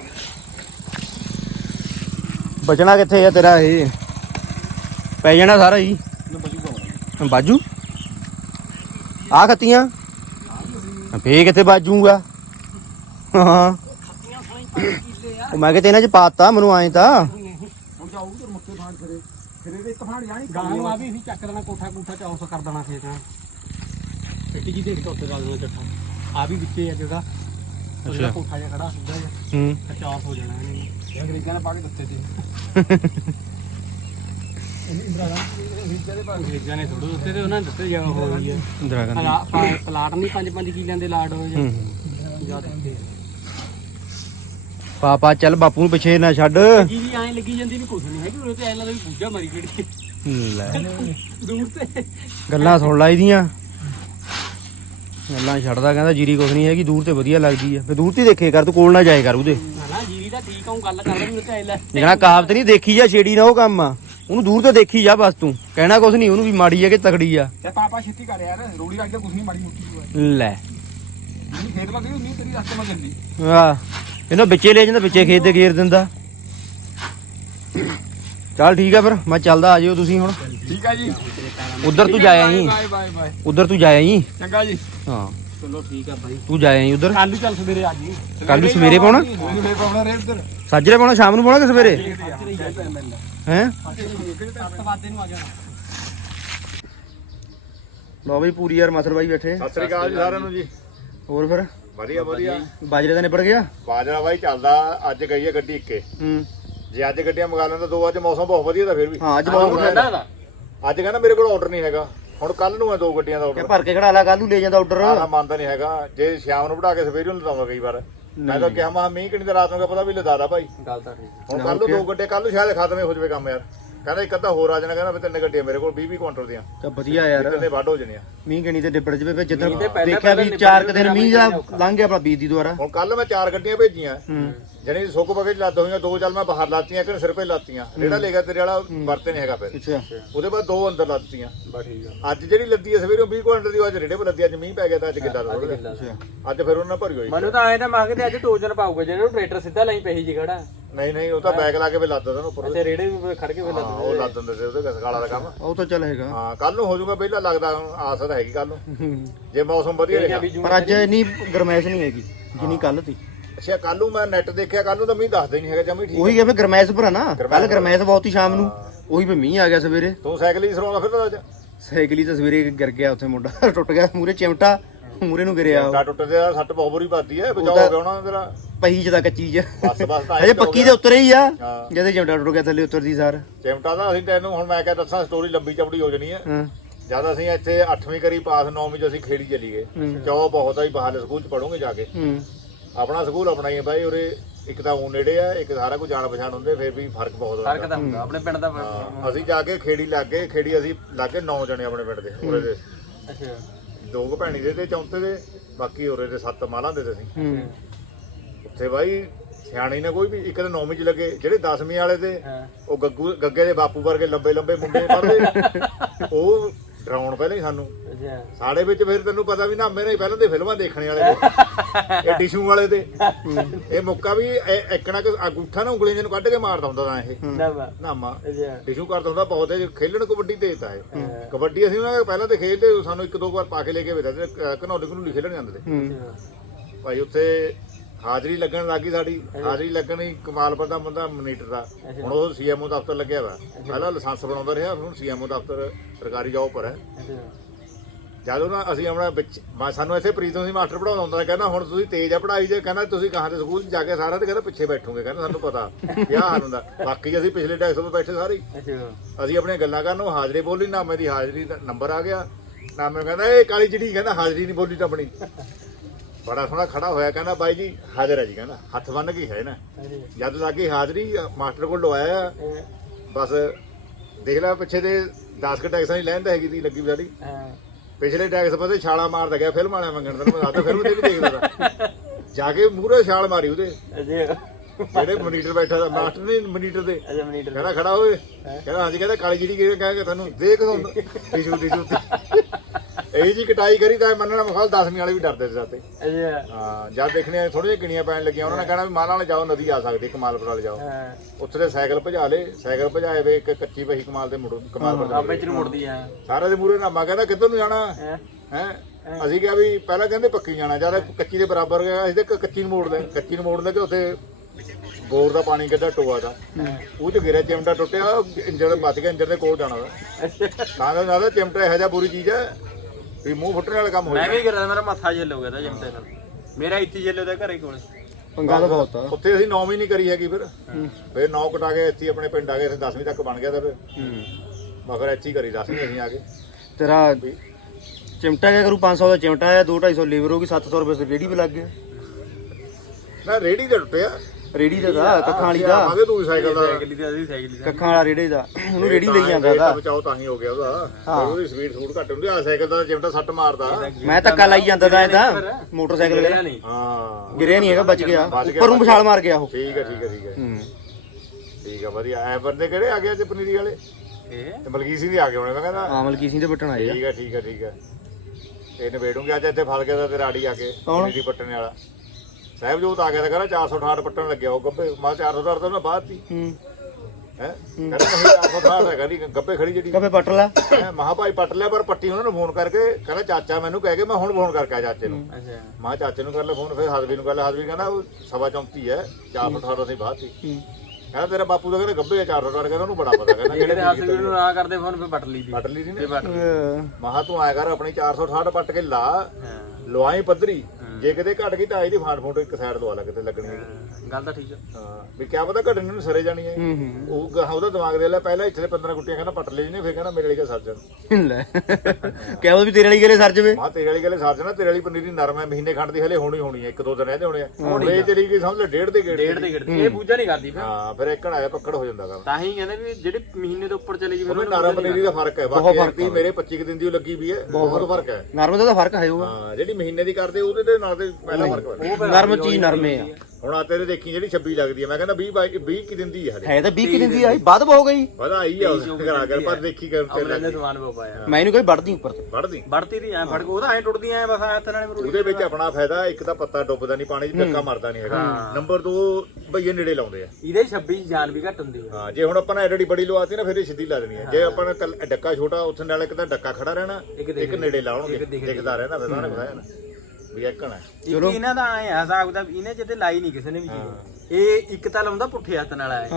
Speaker 1: ਬਚਣਾ ਕਿੱਥੇ ਆ ਤੇਰਾ ਇਹ? ਪੈ ਜਾਣਾ ਸਾਰਾ ਹੀ। ਬਾਜੂ? ਆ ਖੱਤੀਆਂ? ਫੇ ਕਿੱਥੇ ਬਾਜੂਗਾ? ਹਾਂ। ਉਹ ਮੈਂ ਕਿਤੇ ਇਹਨਾਂ ਚ ਪਾਤਾ ਮੈਨੂੰ ਆਏ ਤਾਂ।
Speaker 3: ਗਾਂ ਨੂੰ ਆ ਵੀ ਅਸੀਂ ਚੱਕ ਦੇਣਾ ਕੋਠਾ ਕੋਠਾ ਚੌਸ ਕਰ ਦੇਣਾ ਖੇਤ। ਨਾਲ ਛੱਟੀ ਜੀ ਦੇਖ ਉੱਤੇ ਲਾ ਦੇਣਾ ਚੱਠਾ। ਆ ਵੀ ਵਿੱਚੇ ਆ ਜਿਹੜਾ। ਉਹ ਜਿਹੜਾ ਕੋਠਾ ਜਿਹਾ ਖੜਾ ਸਿੱਧਾ ਜਿਹਾ।
Speaker 1: ਹੂੰ।
Speaker 3: ਚੌਸ ਹੋ ਜਾਣਾ ਇਹਨੇ।
Speaker 4: ਇਹ ਅੰਗਰੇਜ਼ਾਂ ਨੇ ਪਾ ਕੇ ਦਿੱਤੇ ਤੇ।
Speaker 3: ਅੰਗਰੇਜ਼ਾਂ ਨੇ ਥੋੜੋ ਉੱਤੇ ਤੇ ਉਹਨਾਂ ਨੇ ਦਿੱਤੇ ਜਗ੍ਹਾ ਹੋ ਗਈ ਹੈ
Speaker 1: ਇੰਦਰਾ ਗਾਂਧੀ
Speaker 3: ਪਲਾ- ਪਾ- ਪਲਾਟ ਨਹੀਂ ਪੰਜ ਪੰਜ ਕਿਲਿਆਂ ਦੇ ਲਾਟ ਹੋਏ ਜਾਂ
Speaker 1: ਹੂੰ
Speaker 3: ਜ਼ਿਆਦਾ ਹੁੰਦੇ ਆ।
Speaker 1: ਪਾਪਾ ਚੱਲ ਬਾਪੂ ਨੂੰ ਪਿੱਛੇ ਨਾ ਛੱਡ।
Speaker 3: ਜੀ ਵੀ ਐਂ ਲੱਗੀ ਜਾਂਦੀ ਵੀ ਕੁਝ ਨਹੀਂ ਹੈਗੀ ਉਹ ਤੇ ਐਂ ਲੱਗਦਾ ਵੀ ਪੂਜਾ ਮਰੀ ਖੜੀ
Speaker 1: ਲੈ
Speaker 3: ਦੂਰ ਤੇ
Speaker 1: ਗੱਲਾਂ ਸੁਣ ਲਾ ਇਹਦੀਆਂ ਗੱਲਾਂ ਛੱਡਦਾ ਕਹਿੰਦਾ ਜੀਰੀ ਕੁਛ ਨਹੀਂ ਹੈਗੀ ਦੂਰ ਤੇ ਵਧੀਆ ਲੱਗਦੀ ਆ। ਫੇ ਦੂਰ ਤੇ ਦੇਖੇ ਕਰ ਤੂੰ ਕੋਲ ਨਾ ਜਾਏ ਕਰ ਉਹਦੇ।
Speaker 3: ਨਾ ਨਾ ਜੀਰੀ ਦਾ ਠੀਕ ਆ ਉਹ ਗੱਲ ਕਰਦਾ ਵੀ ਉਹ ਤੇ ਐਂ ਲੈ।
Speaker 1: ਜਿਹੜਾ ਕਹਾਵਤ ਨਹੀਂ ਦੇਖੀ ਜਾ ਛੇੜੀ ਨਾ ਉਹ ਕੰਮ ਆ। ਉਹਨੂੰ ਦੂਰ ਤੇ ਦੇਖੀ ਜਾ ਬਸ ਤੂੰ। ਕਹਿਣਾ ਕੁਛ ਨਹੀਂ ਉਹਨੂੰ ਵੀ ਮਾੜੀ ਆ ਕਿ ਤਕੜੀ ਆ।
Speaker 4: ਤੇ ਪਾਪਾ ਛੇਤੀ ਕਰ ਯਾਰ ਰੋੜੀ ਲੱਗ ਕੇ ਕੁਛ ਨਹੀਂ ਮਾੜੀ ਮੁੱਟੀ ਹੋਇਆ
Speaker 1: ਲੈ।
Speaker 4: ਨਹੀਂ ਖੇਤ ਮਾ ਗਈ ਨਹੀਂ ਤੇਰੀ ਰਸਤੇ ਮਾ ਚੱਲੀ।
Speaker 1: ਆ ਇਹਨੂੰ ਵਿੱਚੇ ਲੈ ਜਾਂਦਾ ਵਿੱਚੇ ਖੇਤ ਦੇ ਗੇਰ ਦਿੰਦਾ। ਚੱਲ ਠੀਕ ਆ ਫਿਰ ਮੈਂ ਚੱਲਦਾ ਆ ਜਿਓ ਤੁਸੀਂ ਹੁਣ।
Speaker 4: ਠੀਕ ਆ ਜੀ।
Speaker 1: ਉਧਰ ਤੂੰ ਜਾਇਆ ਹੀ
Speaker 4: ਬਾਏ ਬਾਏ ਬਾਏ।
Speaker 1: ਉਧਰ ਤੂੰ ਜਾਇਆ ਹੀ
Speaker 4: ਚੰਗਾ ਜੀ।
Speaker 1: ਹਾਂ।
Speaker 3: ਚਲੋ ਠੀਕ ਆ ਬਾਈ।
Speaker 1: ਤੂੰ ਜਾਇਆ ਉਧਰ?
Speaker 3: ਕੱਲ ਨੂੰ ਚੱਲ ਸਵੇਰੇ ਆ ਜੀ।
Speaker 1: ਕੱਲ ਨੂੰ ਸਵੇਰੇ ਪਾਉਣਾ?
Speaker 4: ਸਵੇਰੇ ਪਾਉਣਾ ਰੇ ਉਧਰ
Speaker 1: ਸਾਜਰੇ ਪਾਉਣਾ ਸ਼ਾਮ ਨੂੰ ਪਾਉਣਾ ਕਿ ਸਵੇਰੇ? ਹੈ ਲਓ ਬਈ ਪੂਰੀ ਯਾਰ ਮਸਰ ਬਾਈ ਬੈਠੇ।
Speaker 7: ਸਤਿ ਸ੍ਰੀ ਅਕਾਲ ਜੀ ਸਾਰਿਆਂ ਨੂੰ ਜੀ।
Speaker 1: ਹੋਰ ਫਿਰ?
Speaker 7: ਵਧੀਆ ਵਧੀਆ।
Speaker 1: ਬਾਜਰੇ ਦਾ ਨਿਬੜ ਗਿਆ?
Speaker 7: ਬਾਜਰਾ ਬਾਈ ਚੱਲਦਾ ਅੱਜ ਗਈ ਹੈ ਗੱਡੀ ਇੱਕੇ।
Speaker 1: ਹੂੰ।
Speaker 7: ਜੇ ਅੱਜ ਗੱਡੀਆਂ ਮੰਗਾ ਲੈਂਦਾ ਦੋ ਅੱਜ ਮੌਸਮ ਬਹੁਤ ਵਧੀਆ ਤਾਂ ਫਿਰ ਵੀ।
Speaker 1: ਹਾਂ ਅੱਜ ਬਹੁਤ
Speaker 3: ਠੰਡਾ ਦਾ
Speaker 7: ਅੱਜ ਕਹਿੰਦਾ ਮੇਰੇ ਕੋਲ ਆਰਡਰ ਨਹੀਂ ਹੈਗਾ। ਹੁਣ ਕੱਲ ਨੂੰ ਹੈ ਦੋ ਗੱਡੀਆਂ ਦਾ
Speaker 1: ਕਿ
Speaker 7: ਆਰਡਰ
Speaker 1: ਭਰ ਕੇ ਖੜਾ ਲਾ ਕੱਲ ਨੂੰ ਲੈ ਜਾਂਦਾ ਆਰਡਰ
Speaker 7: ਆਹ ਮੰਨਦਾ ਨਹੀਂ ਹੈਗਾ। ਜੇ ਸ਼ਾਮ ਨੂੰ ਵਢਾ ਕੇ ਸਵੇਰੇ ਨੂੰ ਲਦਾਉਂਦਾ ਕਈ ਵਾਰ। ਮੈਂ ਤਾਂ ਕਿਹਾ ਮਾ ਮੀਂਹ ਕਿੰਨੀ ਤੇ ਰਾਤ ਨੂੰ ਪਤਾ ਵੀ ਲਦਾਦਾ ਭਾਈ।
Speaker 3: ਗੱਲ ਤਾਂ ਠੀਕ
Speaker 7: ਹੁਣ ਕੱਲ ਨੂੰ ਦੋ ਗੱਡੇ ਕੱਲ ਨੂੰ ਸ਼ਾਇਦ ਖਤਮ ਹੀ ਜਾਵੇ ਕੰਮ ਯਾਰ। ਕਹਿੰਦਾ ਇੱਕ ਅੱਧਾ ਹੋਰ ਆ ਜਾਣਾ ਕਹਿੰਦਾ ਵੀ ਤਿੰਨ ਗੱਡੀਆਂ ਮੇਰੇ ਕੋਲ 20 20 ਕੁਇੰਟਲ ਦੀਆਂ।
Speaker 1: ਤਾਂ ਵਧੀਆ ਯਾਰ।
Speaker 7: ਕਿੰਨੇ ਵੱਢ ਹੋ ਜਾਣੀਆਂ।
Speaker 1: ਮੀਂਹ ਗਣੀ ਤੇ ਡਿੱਪੜ ਜਵੇ ਫਿਰ ਜਦੋਂ ਦੇਖਿਆ ਵੀ ਚਾਰ ਕੁ ਦਿਨ ਮੀਂਹ ਦਾ ਲੰਘ ਗਿਆ ਆਪਣਾ ਬੀਜ ਦੀ ਦੁਆਰਾ
Speaker 7: ਹੁਣ ਕੱਲ ਮੈਂ ਚਾਰ ਗੱਡੀਆਂ ਭੇਜੀਆਂ।
Speaker 1: ਹੂੰ।
Speaker 7: ਜਣੀ ਸੁੱਕ ਬਗੇ ਲੱਦ ਹੋਈਆਂ ਦੋ ਚੱਲ ਮੈਂ ਬਾਹਰ ਲਾਤੀਆਂ ਕਿ ਸਿਰ 'ਤੇ ਲਾਤੀਆਂ। ਜਿਹੜਾ ਲੈ ਗਿਆ ਤੇਰੇ ਵਾਲਾ ਵਰਤੇ ਨਹੀਂ ਹੈਗਾ ਫਿਰ।
Speaker 1: ਅੱਛਾ।
Speaker 7: ਉਹਦੇ ਬਾਅਦ ਦੋ ਅੰਦਰ ਲੱਦਤੀਆਂ
Speaker 3: ਬਾ ਠੀਕ ਆ।
Speaker 7: ਅੱਜ ਜਿਹੜੀ ਲੱਦੀ ਹੈ ਸਵੇਰੇ 20 ਕੁਇੰਟਲ ਦੀ ਉਹ ਅੱਜ ਰੇੜੇ 'ਤੇ ਲੱਦੀ ਅੱਜ ਮੀਂਹ ਪੈ ਗਿਆ ਤਾਂ ਅੱਜ ਕਿੱਦਾਂ ਦਾ ਅੱਜ ਫਿਰ ਉਹਨਾਂ ਭਰੀ ਹੋਈ।
Speaker 3: ਮੈਨੂੰ ਤਾਂ ਆਏ ਤਾਂ ਮੰਗਦੇ ਅੱਜ ਟੋਜਨ ਪਾਊਗਾ ਜਿਹੜੇ ਉਹ ਟਰੈਕਟਰ ਸਿੱਧਾ ਲਾਈ ਪਈ ਜੀ ਖੜਾ।
Speaker 7: ਨਹੀਂ ਨਹੀਂ ਉਹ ਤਾਂ ਬੈਗ ਲਾ ਕੇ ਵੀ ਲੱਦ ਦਿੰਦਾ ਉੱਪਰ।
Speaker 3: ਤੇ ਰੇੜੇ ਵੀ ਖੜ ਕੇ ਵੇਲਾ
Speaker 7: ਹਾਂ ਉਹ ਲੱਦ ਦਿੰਦੇ ਸੀ ਉਹਦੇ ਗਸਗਾਲਾ ਦਾ ਕੰਮ।
Speaker 1: ਉਹ ਤਾਂ ਚੱਲ ਹੈਗਾ।
Speaker 7: ਹਾਂ ਕੱਲ ਨੂੰ ਹੋ ਜਾਊਗਾ ਪਹਿਲਾਂ ਲੱਗਦਾ ਆਸ ਤਾਂ ਹੈਗੀ ਕੱਲ ਨੂੰ। ਜੇ ਮੌਸਮ ਵਧੀਆ ਰਿਹਾ।
Speaker 1: ਪਰ ਅੱਜ ਇੰਨੀ ਗਰਮੈਸ਼ ਨਹੀਂ ਹੈਗੀ ਜਿੰਨੀ ਕੱਲ ਸੀ।
Speaker 7: ਅੱਛਾ ਕੱਲ ਨੂੰ ਮੈਂ ਨੈਟ ਦੇਖਿਆ ਕੱਲ ਨੂੰ ਤਾਂ ਮੀਂਹ ਦੱਸਦਾ ਹੀ ਨਹੀਂ ਹੈਗਾ ਜਮੀ ਠੀਕ
Speaker 1: ਉਹੀ ਹੈ ਵੀ ਗਰਮੈਸ਼ ਭਰਾ ਨਾ। ਕੱਲ ਗਰਮੈਸ਼ ਬਹੁਤ ਹੀ ਸ਼ਾਮ ਨੂੰ। ਉਹੀ ਵੀ ਮੀਂਹ ਆ ਗਿਆ ਸਵੇਰੇ।
Speaker 7: ਤੂੰ ਸਾਈਕਲ ਹੀ ਸਰਾਉਂਦਾ ਫਿਰਦਾ ਅੱਜ?
Speaker 1: ਸਾਈਕਲੀ ਤਾਂ ਸਵੇਰੇ ਗਿਰ ਗਿਆ ਉੱਥੇ ਮੁੰਡਾ ਟੁੱਟ ਗਿਆ ਮੂਰੇ ਚਿਮਟਾ ਮੂਰੇ ਨੂੰ ਗਿਰਿਆ ਉਹ।
Speaker 7: ਡਾ ਟੁੱਟਦੇ ਆ ਸੱਟ ਬਹੁਤ ਬੁਰੀ ਪਾਤੀ ਹੈ ਬਚਾਓ ਹੋ ਗਿਆ ਉਹਨਾਂ ਤੇਰਾ?
Speaker 1: ਪਹੀ ਚ ਤਾਂ ਕੱਚੀ ਚ।
Speaker 7: ਬਸ ਬਸ ਤਾਂ
Speaker 1: ਅਜੇ ਪੱਕੀ ਦੇ ਉੱਤਰ ਹੀ ਆ
Speaker 7: ਹਾਂ।
Speaker 1: ਜਦੇ ਚਿਮਟਾ ਟੁੱਟ ਗਿਆ ਥੱਲੇ ਉਤਰਦੀ ਸਾਰ।
Speaker 7: ਚਿਮਟਾ ਦਾ ਅਸੀਂ ਤੈਨੂੰ ਹੁਣ ਮੈਂ ਕਿਹਾ ਦੱਸਾਂ ਸਟੋਰੀ ਲੰਬੀ ਚੌੜੀ ਹੋ ਜਣੀ ਹੈ।
Speaker 1: ਹਾਂ।
Speaker 7: ਜਦ ਅਸੀਂ ਇੱਥੇ 8ਵੀਂ ਕਰੀ ਪਾਸ 9ਵੀਂ ਚ ਅਸੀਂ ਖੇੜੀ ਚਲੀ ਗਏ ਚੌ ਬਹੁਤ ਆ ਹੀ ਬਾਹਰਲੇ ਸਕੂਲ ਚ ਪੜੋਗੇ ਜਾ ਕੇ।
Speaker 1: ਹੂੰ।
Speaker 7: ਆਪਣਾ ਸਕੂਲ ਆਪਣਾ ਹੀ ਹੈ ਬਾਈ ਉਰੇ ਇੱਕ ਤਾਂ ਉਹ ਨੇੜੇ ਆ ਇੱਕ ਸਾਰਾ ਕੁਝ ਜਾਣ ਪਛਾਣ ਹੁੰਦੇ ਫਿਰ ਵੀ ਫ਼ਰਕ ਬਹੁਤ
Speaker 3: ਫ਼ਰਕ
Speaker 7: ਹੁੰਦਾ
Speaker 3: ਤਾਂ ਹੁੰਦਾ ਆਪਣੇ ਪਿੰਡ ਦਾ
Speaker 7: ਹਾਂ, ਅਸੀਂ ਜਾ ਕੇ ਖੇੜੀ ਲੱਗ ਗਏ ਖੇੜੀ ਅਸੀਂ ਲੱਗ ਗਏ 9 ਜਣੇ ਆਪਣੇ ਪਿੰਡ ਦੇ ਉਰੇ ਦੇ।
Speaker 3: ਅੱਛਾ।
Speaker 7: ਦੋ ਕੁ ਭੈਣੀ ਦੇ ਤੇ ਚੌਂਤੇ ਦੇ ਬਾਕੀ ਉਰੇ ਦੇ ਸੱਤ ਮਾਲਾਂ ਦੇ ਤੇ ਅਸੀਂ।
Speaker 1: ਹੂੰ।
Speaker 7: ਉੱਥੇ ਬਾਈ ਸਿਆਣੀ ਨੇ ਕੋਈ ਵੀ ਇੱਕ ਤਾਂ 9ਵੀਂ ਚ ਲੱਗੇ ਜਿਹੜੇ 10ਵੀਂ ਵਾਲੇ ਤੇ
Speaker 3: ਹਾਂ।
Speaker 7: ਉਹ ਗੱਗੂ ਗੱਗੇ ਦੇ ਬਾਪੂ ਵਰਗੇ ਲੰਬੇ ਲੰਬੇ ਮੁੰਡੇ ਪੜਦੇ ਉਹ ਡਰਾਉਣ ਪਹਿਲਾਂ ਹੀ ਸਾਨੂੰ।
Speaker 3: ਅੱਛਾ।
Speaker 7: ਸਾਡੇ ਵਿੱਚ ਫਿਰ ਤੈਨੂੰ ਪਤਾ ਵੀ ਨਾ ਮੇਰੇ ਪਹਿਲਾਂ ਦੇ ਫਿਲਮਾਂ ਦੇਖਣੇ ਵਾਲੇ ਦੇ ਇਹ ਟਿਸ਼ੂ ਵਾਲੇ ਦੇ ਇਹ ਮੁੱਕਾ ਵੀ ਇਹ ਇੱਕਣਾ ਕਿ ਅੰਗੂਠਾ ਨਾ ਉਂਗਲੀਆਂ ਨੂੰ ਕੱਢ ਕੇ ਮਾਰਦਾ ਹੁੰਦਾ ਤਾਂ ਇਹ।
Speaker 3: ਨਾ
Speaker 7: ਨਾਮਾ।
Speaker 3: ਅੱਛਾ।
Speaker 7: ਟਿਸ਼ੂ ਕਰਦਾ ਹੁੰਦਾ ਬਹੁਤ ਇਹ ਖੇਲਣ ਕਬੱਡੀ ਤੇ ਤਾਂ ਇਹ। ਕਬੱਡੀ ਅਸੀਂ ਉਹਨਾਂ ਦੇ ਪਹਿਲਾਂ ਤੇ ਖੇਡਦੇ ਸਾਨੂੰ ਇੱਕ ਦੋ ਵਾਰ ਪਾ ਕੇ ਲੈ ਕੇ ਵੇਦਾ ਤੇ ਘਨੌਲੀ ਘਨੌਲੀ ਖੇਲਣ ਜਾਂਦੇ ਤੇ
Speaker 1: ਹੂੰ।
Speaker 7: ਭਾਈ ਉੱਥੇ ਹਾਜ਼ਰੀ ਲੱਗਣ ਲੱਗੀ ਸਾਡੀ। ਹਾਜ਼ਰੀ ਲੱਗਣੀ ਕਮਾਲਪੁਰ ਦਾ ਬੰਦਾ ਮਨੀਟਰ ਦਾ। ਹੁਣ ਉਹ ਸੀਐਮਓ ਦਫ਼ਤਰ ਲੱਗਿਆ ਵਾ। ਪਹਿਲਾਂ ਲਾਇਸੈਂਸ ਬਣਾਉਂਦਾ ਰਿਹਾ ਹੁਣ ਸੀਐਮਓ ਦਫ਼ਤਰ ਸਰਕਾਰੀ ਜੌਬ ਪਰ ਹੈ।
Speaker 3: ਅੱਛਾ।
Speaker 7: ਜਦੋਂ ਨਾ ਅਸੀਂ ਆਪਣਾ ਵਿੱਚ ਮੈਂ ਸਾਨੂੰ ਇੱਥੇ ਪ੍ਰੀਤੋਂ ਸੀ ਮਾਸਟਰ ਪੜਾਉਂਦਾ ਹੁੰਦਾ ਸੀ, ਕਹਿੰਦਾ ਹੁਣ ਤੁਸੀਂ ਤੇਜ਼ ਆ ਪੜਾਈ ਜੇ ਕਹਿੰਦਾ ਤੁਸੀਂ ਕਹਾਂ ਦੇ ਸਕੂਲ 'ਚ ਜਾ ਕੇ ਸਾਰਾ ਤੇ ਕਹਿੰਦਾ ਪਿੱਛੇ ਬੈਠੋਗੇ ਕਹਿੰਦਾ ਸਾਨੂੰ ਪਤਾ ਕੀ ਹਾਲ ਹੁੰਦਾ। ਬਾਕੀ ਅਸੀਂ ਪਿਛਲੇ ਡੈਸਕ 'ਤੇ ਬੈਠੇ ਸਾਰੇ ਹੀ।
Speaker 3: ਅੱਛਾ।
Speaker 7: ਅਸੀਂ ਆਪਣੀਆਂ ਗੱਲਾਂ ਕਰਨ ਉਹ ਹਾਜ਼ਰੀ ਬੋਲੀ ਨਾ ਮੇਰੀ ਹਾਜ਼ਰੀ ਦਾ ਨੰਬਰ ਆ ਗਿਆ ਨਾ ਮੈਨੂੰ ਕਹਿੰਦਾ ਇਹ ਕਾਲੀ ਚਿੜੀ ਕਹਿੰਦਾ ਹਾਜ਼ਰੀ ਨਹੀਂ ਬੋਲੀ ਤਾਂ ਆਪਣੀ। ਬੜਾ ਸੋਹਣਾ ਖੜਾ ਹੋਇਆ ਕਹਿੰਦਾ ਬਾਈ ਜੀ ਹਾਜ਼ਰ ਹੈ ਜੀ ਕਹਿੰਦਾ ਹੱਥ ਬੰਨ ਕੇ ਹੈ ਨਾ। ਜਦ ਲੱਗੀ ਹਾਜ਼ਰੀ ਮਾਸਟਰ ਕੋਲ ਲਵਾਇਆ ਆ, ਬਸ ਦੇਖ ਲੈ ਪਿੱਛੇ ਦੇ 10 ਕ ਟੈਕਸਾਂ ਦੀ ਲੈਣ ਤਾਂ ਹੈਗੀ ਦੀ ਲੱਗੀ ਵੀ ਸਾਡੀ ਪਿਛਲੇ ਟੈਕਸ ਪਤੇ ਛਾਲਾ ਮਾਰਦਾ ਗਿਆ ਫਿਲਮ ਵਾਲਿਆਂ ਮੰਗਣ ਮੈਂ ਦੱਸਦਾ ਫਿਲਮ ਤੇ ਵੀ ਦੇਖਦਾ ਤਾ। ਜਾ ਕੇ ਮੂਹਰੇ ਛਾਲ ਮਾਰੀ ਉਹਦੇ। ਜਿਹੜੇ ਮੋਨੀਟਰ ਬੈਠਾ ਦਾ ਮਾਸਟਰ ਨੇ ਮੋਨੀਟਰ ਦੇ। ਕਹਿੰਦਾ ਖੜਾ ਹੋਏ। ਕਹਿੰਦਾ ਹਾਂਜੀ ਕਹਿੰਦਾ ਕਾਲੀ ਜਿਹੜੀ ਕਿਹੜੇ ਕਹਿੰਦਾ ਤੁਹਾਨੂੰ ਦੇਖ ਤੁਹਾਨੂੰ ਟਿਸ਼ੂ ਟਿਸ਼ੂ ਇਹ ਜੀ ਕਟਾਈ ਕਰੀ ਤਾਂ ਮੰਨਣਾ ਮਖਾਲ 10ਵੀਂ ਵਾਲੇ ਵੀ ਡਰਦੇ ਸੀ ਸਾਤੇ ਹਾਂ ਜਦ ਦੇਖਣੇ ਥੋੜੇ ਜਿਹੇ ਗਿਣੀਆਂ ਪੈਣ ਲੱਗੀਆਂ ਉਹਨਾਂ ਨੇ ਕਹਿਣਾ ਵੀ ਮਾਲ ਨਾਲ ਜਾਓ ਨਦੀ ਆ ਸਕਦੀ ਕਮਾਲਪੁਰ ਵਾਲੇ ਜਾਓ। ਉੱਥੇ ਦੇ ਸਾਈਕਲ ਭਜਾ ਲੇ ਸਾਈਕਲ ਭਜਾਏ ਵੇ ਇੱਕ ਕੱਚੀ ਵਹੀ ਕਮਾਲ ਦੇ ਮੁੜ ਕਮਾਲਪੁਰ ਵਿੱਚ ਨੂੰ ਮੁੜਦੀ ਆ। ਸਾਰੇ ਦੇ ਮੂਰੇ ਨਾਮਾ ਕਹਿੰਦਾ ਕਿੱਧਰ ਨੂੰ ਜਾਣਾ? ਹੈ? ਅਸੀਂ ਕਿਹਾ ਵੀ ਪਹਿਲਾਂ ਕਹਿੰਦੇ ਪੱਕੀ ਜਾਣਾ ਜਦ ਕੱਚੀ ਦੇ ਬਰਾਬਰ ਗਿਆ ਅਸੀਂ ਤੇ ਕੱਚੀ ਨੂੰ ਮੋੜ ਲੈ ਕੱਚੀ ਨੂੰ ਮੋੜ ਲੈ ਕੇ ਉੱਥੇ ਬੋਰ ਦਾ ਪਾਣੀ ਕਿੱਦਾਂ ਟੋਆ ਦਾ। ਉਹ ਚ ਗਿਰਿਆ ਚਿਮਟਾ ਟੁੱਟਿਆ ਇੰਜਣ ਬਚ ਗਿਆ ਇੰਜਣ ਦੇ ਕੋਲ ਜਾਣਾ ਦਾ ਦਾ ਨਾਲ ਚਿਮਟਾ ਇਹੋ ਜਿਹਾ ਬੁਰੀ ਚੀਜ਼ ਹੈ ਵੀ ਮੂੰਹ ਫੁੱਟਣ ਵਾਲਾ ਕੰਮ ਹੋ
Speaker 5: ਮੈਂ ਵੀ ਕਰਦਾ ਮੇਰਾ ਮੱਥਾ ਜੇਲ ਹੋ ਗਿਆ ਤਾਂ ਜਿੰਦੇ ਨਾਲ। ਮੇਰਾ ਇੱਥੇ ਜੇਲ ਉਹਦਾ ਘਰੇ ਕੋਲ।
Speaker 1: ਪੰਗਾ ਤਾਂ ਬਹੁਤ ਆ।
Speaker 7: ਉੱਥੇ ਅਸੀਂ ਨੌਵੀਂ ਨਹੀਂ ਕਰੀ ਹੈਗੀ ਫਿਰ। ਫਿਰ ਨੌ ਕਟਾ ਕੇ ਇੱਥੇ ਆਪਣੇ ਪਿੰਡ ਆ ਗਏ ਇੱਥੇ 10ਵੀਂ ਤੱਕ ਬਣ ਗਿਆ ਤਾਂ ਫਿਰ। ਮੈਂ ਫਿਰ ਇੱਥੇ ਹੀ ਕਰੀ 10ਵੀਂ ਅਸੀਂ ਆ ਗਏ।
Speaker 1: ਤੇਰਾ ਚਿਮਟਾ ਕਿਆ ਕਰੂ 500 ਦਾ ਚਿਮਟਾ ਆਇਆ 2 250 ਲੀਵਰ ਹੋ ਗਈ 700 ਰੁਪਏ ਸੇ ਰੇੜੀ ਵੀ ਲੱਗ ਗਿਆ।
Speaker 7: ਨਾ ਰੇੜੀ ਤੇ ਟੁੱਟਿਆ।
Speaker 1: ਰੇੜੀ ਦਾ ਤਾਂ ਕੱਖਾਂ ਵਾਲੀ ਦਾ।
Speaker 7: ਆਵਾਂਗੇ ਤੂੰ ਸਾਈਕਲ ਦਾ।
Speaker 5: ਸਾਈਕਲ ਦੀ ਅਸੀਂ ਸਾਈਕਲ ਦੀ
Speaker 1: ਕੱਖਾਂ ਵਾਲਾ ਰੇੜੇ ਦਾ। ਉਹਨੂੰ ਰੇੜੀ ਲਈ ਜਾਂਦਾ ਦਾ।
Speaker 7: ਬਚਾਓ ਤਾਂ ਹੀ ਹੋ ਗਿਆ ਉਹਦਾ। ਫਿਰ ਉਹਦੀ ਸਪੀਡ ਸੂਟ ਘੱਟ ਹੁੰਦੀ ਆ ਸਾਈਕਲ ਦਾ ਚਿਮਟਾ ਸੱਟ ਮਾਰਦਾ।
Speaker 1: ਮੈਂ ਧੱਕਾ ਲਾਈ ਜਾਂਦਾ ਤਾਂ ਇਹਦਾ ਮੋਟਰਸਾਈਕਲ ਤੇ
Speaker 5: ਨਹੀਂ।
Speaker 7: ਹਾਂ।
Speaker 1: ਗਿਰਿਆ ਨਹੀਂ ਹੈਗਾ ਬਚ ਗਿਆ। ਉੱਪਰ ਵਿਛਾਲ ਮਾਰ ਗਿਆ ਉਹ।
Speaker 7: ਠੀਕ ਹੈ ਠੀਕ ਹੈ ਠੀਕ ਹੈ।
Speaker 1: ਹੂੰ।
Speaker 7: ਠੀਕ ਹੈ ਵਧੀਆ। ਐ ਬੰਦੇ ਕਿਹੜੇ ਆ ਗਏ ਅੱਜ ਪਨੀਰੀ ਵਾਲੇ?
Speaker 5: ਇਹ?
Speaker 7: ਤੇ ਮਲਕੀਤ ਸਿੰਘ ਦੇ ਆ ਗਏ ਹੋਣੇ ਮੈਂ ਕਹਿੰਦਾ।
Speaker 1: ਆਮਲ ਕੀ ਸਿੰਘ ਤੇ ਬਟਣ ਆਏ ਆ।
Speaker 7: ਠੀਕ ਹੈ ਠੀਕ ਹੈ ਠੀਕ ਹੈ। ਇਹ ਨਵੇੜੂਗੇ ਅੱਜ ਇੱਥੇ ਫਲ ਗਿਆ ਤਾਂ ਤੇ ਰਾੜੀ ਆ ਕੇ? ਪਨੀਰੀ ਪੱਟਣ ਵਾਲਾ। ਸਾਹਿਬ ਜੋਤ ਆ ਗਿਆ ਤਾਂ ਕਹਿੰਦਾ 468 ਪੱਟਣ ਲੱਗਿਆ ਉਹ ਗੱਬੇ ਮੈਂ 468 ਤਾਂ ਉਹਨੇ ਬਾਅਦ ਸੀ
Speaker 1: ਹੂੰ।
Speaker 7: ਹੈ? ਕਹਿੰਦਾ ਨਹੀਂ 468 ਹੈਗਾ ਨਹੀਂ ਗੱਬੇ ਖੜੀ ਜਿਹੜੀ।
Speaker 1: ਕਬੇ ਪੱਟ ਲਾ।
Speaker 7: ਹੈਂ, ਮਹਾ ਭਾਈ ਪੱਟ ਲਿਆ ਪਰ ਪੱਟੀ ਉਹਨਾਂ ਨੂੰ ਫੋਨ ਕਰਕੇ ਕਹਿੰਦਾ ਚਾਚਾ ਮੈਨੂੰ ਕਹਿ ਕੇ ਮੈਂ ਹੁਣ ਫੋਨ ਕਰਕੇ ਆ ਚਾਚੇ ਨੂੰ।
Speaker 5: ਅੱਛਾ।
Speaker 7: ਮਾਂ ਚਾਚੇ ਨੂੰ ਕਰ ਲੈ ਫੋਨ ਫਿਰ ਹਸਬੀ ਨੂੰ ਕਰ ਲੈ ਹਸਬੀ ਕਹਿੰਦਾ ਉਹ ਸਵਾ ਚੌਂਤੀ ਹੈ 418 ਸੀ ਬਾਅਦ ਸੀ
Speaker 1: ਹੂੰ।
Speaker 7: ਕਹਿੰਦਾ ਤੇਰਾ ਬਾਪੂ ਦਾ ਕਹਿੰਦਾ ਗੱਬੇ ਆ 418 ਕਹਿੰਦਾ ਉਹਨੂੰ ਬੜਾ ਪਤਾ ਕਹਿੰਦਾ
Speaker 5: ਜਿਹੜੇ ਵੀ ਨੂੰ ਨਾ ਕਰਦੇ ਫੋਨ 'ਤੇ ਪੱਟ ਲਈ ਦੀ।
Speaker 7: ਪੱਟ ਲਈ ਸੀ ਨੇ। ਮਹਾ ਤੂੰ ਆਇਆ ਕਰ ਆਪਣੀ 468 ਪੱਟ ਕੇ ਲਾ ਲਵਾਈ ਪੱਧਰੀ। ਜੇ ਕਿਤੇ ਘਟ ਗਈ ਤਾਂ ਇਹਦੀ ਫਾਂਟ ਫੋਟੋ ਇੱਕ ਸਾਈਡ ਲਵਾ ਲੈ ਕਿਤੇ ਲੱਗਣੀ ਹੈ।
Speaker 5: ਗੱਲ ਤਾਂ ਠੀਕ ਆ।
Speaker 7: ਹਾਂ ਵੀ ਕਿਆ ਪਤਾ ਘਟਣ ਨੂੰ ਸਰੇ ਜਾਣੀ ਹੈ
Speaker 1: ਹੂੰ ਹੂੰ।
Speaker 7: ਉਹ ਗਾਹਾਂ ਉਹਦਾ ਦਿਮਾਗ ਦੇ ਲੈ ਪਹਿਲਾਂ ਇੱਥੇ 15 ਗੁੱਟੀਆਂ ਕਹਿੰਦਾ ਪੱਟ ਲਈ ਨੇ ਫਿਰ ਕਹਿੰਦਾ ਮੇਰੇ ਲਈ ਕਾ ਸਰਜਨ
Speaker 1: ਲੈ ਕਿਹਾ ਉਹ ਵੀ ਤੇਰੇ ਵਾਲੀ ਗਲੇ ਸਰ ਜਵੇ।
Speaker 7: ਮਾਂ ਤੇਰੇ ਵਾਲੀ ਗੱਲ ਸਰਜਨ ਤੇਰੇ ਵਾਲੀ ਪਨੀਰੀ ਨਰਮ ਹੈ ਮਹੀਨੇ ਖੰਡ ਦੀ ਹਲੇ ਹੋਣੀ ਹੋਣੀ ਹੈ ਇੱਕ ਦੋ ਦਿਨ ਰਹਿੰਦੇ ਹੋਣੇ ਆ। ਹੁਣ ਇਹ ਚਲੀ ਗਈ ਸਮਝ ਲੈ ਡੇਢ ਦੇ ਗੇੜ
Speaker 5: ਡੇਢ ਦੇ ਗੇੜ ਇਹ ਪੂਜਾ ਨਹੀਂ ਕਰਦੀ ਫਿਰ।
Speaker 7: ਹਾਂ ਫਿਰ ਇੱਕ ਆਇਆ ਪੱਕੜ ਹੋ ਜਾਂਦਾ ਕੰਮ
Speaker 5: ਤਾਂ ਹੀ ਕਹਿੰਦੇ ਵੀ ਜਿਹੜੇ ਮਹੀਨੇ ਤੋਂ ਉੱਪਰ ਚਲੇ ਗਈ
Speaker 7: ਉਹਨੂੰ ਨਰਮ ਪਨੀਰੀ ਦਾ ਫ਼ਰਕ ਹੈ ਬਾਕੀ ਮੇਰੇ 25 ਕੁ ਦਿਨ ਦੀ ਉਹ ਲੱਗੀ ਵੀ ਹੈ ਬਹੁਤ ਫ਼ਰਕ ਹੈ।
Speaker 1: ਨਰਮ ਦਾ ਤਾਂ ਫ਼ਰਕ ਹੈ ਹੋਊਗਾ
Speaker 7: ਹਾਂ ਜਿਹੜੀ ਮਹੀਨੇ ਦੀ ਕਰਦੇ ਉਹਦੇ ਤੇ ਨਾਲ ਦੇ ਪਹਿਲਾ ਫ਼ਰਕ ਹੈ।
Speaker 1: ਨਰਮ ਚੀਜ਼ ਨਰਮੇ ਆ
Speaker 7: ਹੁਣ ਆ ਤੇਰੇ ਦੇਖੀ ਜਿਹੜੀ 26 ਲੱਗਦੀ ਹੈ ਮੈਂ ਕਹਿੰਦਾ 20 22 20 ਕੀ ਦਿੰਦੀ ਹੈ ਹਲੇ
Speaker 1: ਹੈ ਤਾਂ 20 ਕਿ ਦਿਨ ਦੀ ਆਈ ਵੱਧ ਹੋ ਗਈ।
Speaker 7: ਆਈ ਆ ਉਸ ਕਰਾ ਕਰ ਪਰ ਦੇਖੀ ਕਰ ਤੇ
Speaker 5: ਅਮਲੇ ਨੇ ਸਮਾਨ ਪਾਇਆ।
Speaker 1: ਮੈਂ ਇਹਨੂੰ ਕੋਈ ਵੱਢਦੀ ਉੱਪਰ ਤੇ।
Speaker 7: ਵੜਦੀ
Speaker 5: ਵੜਤੀ ਦੀ ਐ ਫੜ ਕੇ ਉਹਦਾ ਐ ਟੁੱਟਦੀ ਐ ਬਸ ਐ ਨਾਲੇ ਮਰੂੜੀ
Speaker 7: ਉਹਦੇ ਵਿੱਚ ਆਪਣਾ ਫਾਇਦਾ ਇੱਕ ਤਾਂ ਪੱਤਾ ਡੁੱਬਦਾ ਨਹੀਂ ਪਾਣੀ 'ਚ ਡੱਕਾ ਮਰਦਾ ਨਹੀਂ ਹੈਗਾ। ਨੰਬਰ 2 ਭਈਏ ਨੇੜੇ ਲਾਉਂਦੇ ਆ।
Speaker 5: ਇਹਦੇ 26 ਜਾਨ ਵੀ ਘੱਟ ਹੁੰਦੀ ਹੈ
Speaker 7: ਹਾਂ ਜੇ ਹੁਣ ਆਪਾਂ ਨੇ ਐਡੀ ਬੜੀ ਲਵਾਤੀ ਨਾ ਫਿਰ ਇਹ ਸਿੱਧੀ ਲਾ ਦੇਣੀ ਹੈ ਜੇ ਆਪਾਂ ਨੇ ਕੱਲ- ਡੱਕਾ ਛੋਟਾ ਉੱਥੇ ਨਾਲ ਇੱਕ ਤਾਂ ਡੱਕਾ ਖੜਾ ਰਹਿਣਾ
Speaker 5: ਇੱਕ
Speaker 7: ਨੇੜੇ ਲਾਉਣਗੇ ਦਿਖਦਾ ਰਹਿਣਾ ਫਿਰ ਉਹਨਾਂ ਨਾ। ਵੀ ਇੱਕਣ ਹੈ।
Speaker 5: ਇੱਕ ਇਹਨਾਂ ਦਾ ਐ ਆ ਹਿਸਾਬ ਦਾ ਇਹਨੇ ਜਿੱਤੇ ਲਾਈ ਨਹੀਂ ਕਿਸੇ ਨੇ ਵੀ ਚੀਜ਼। ਇਹ ਇੱਕ ਤਾਂ ਲਾਉਂਦਾ ਪੁੱਠੇ ਹੱਥ ਨਾਲ ਆਏ।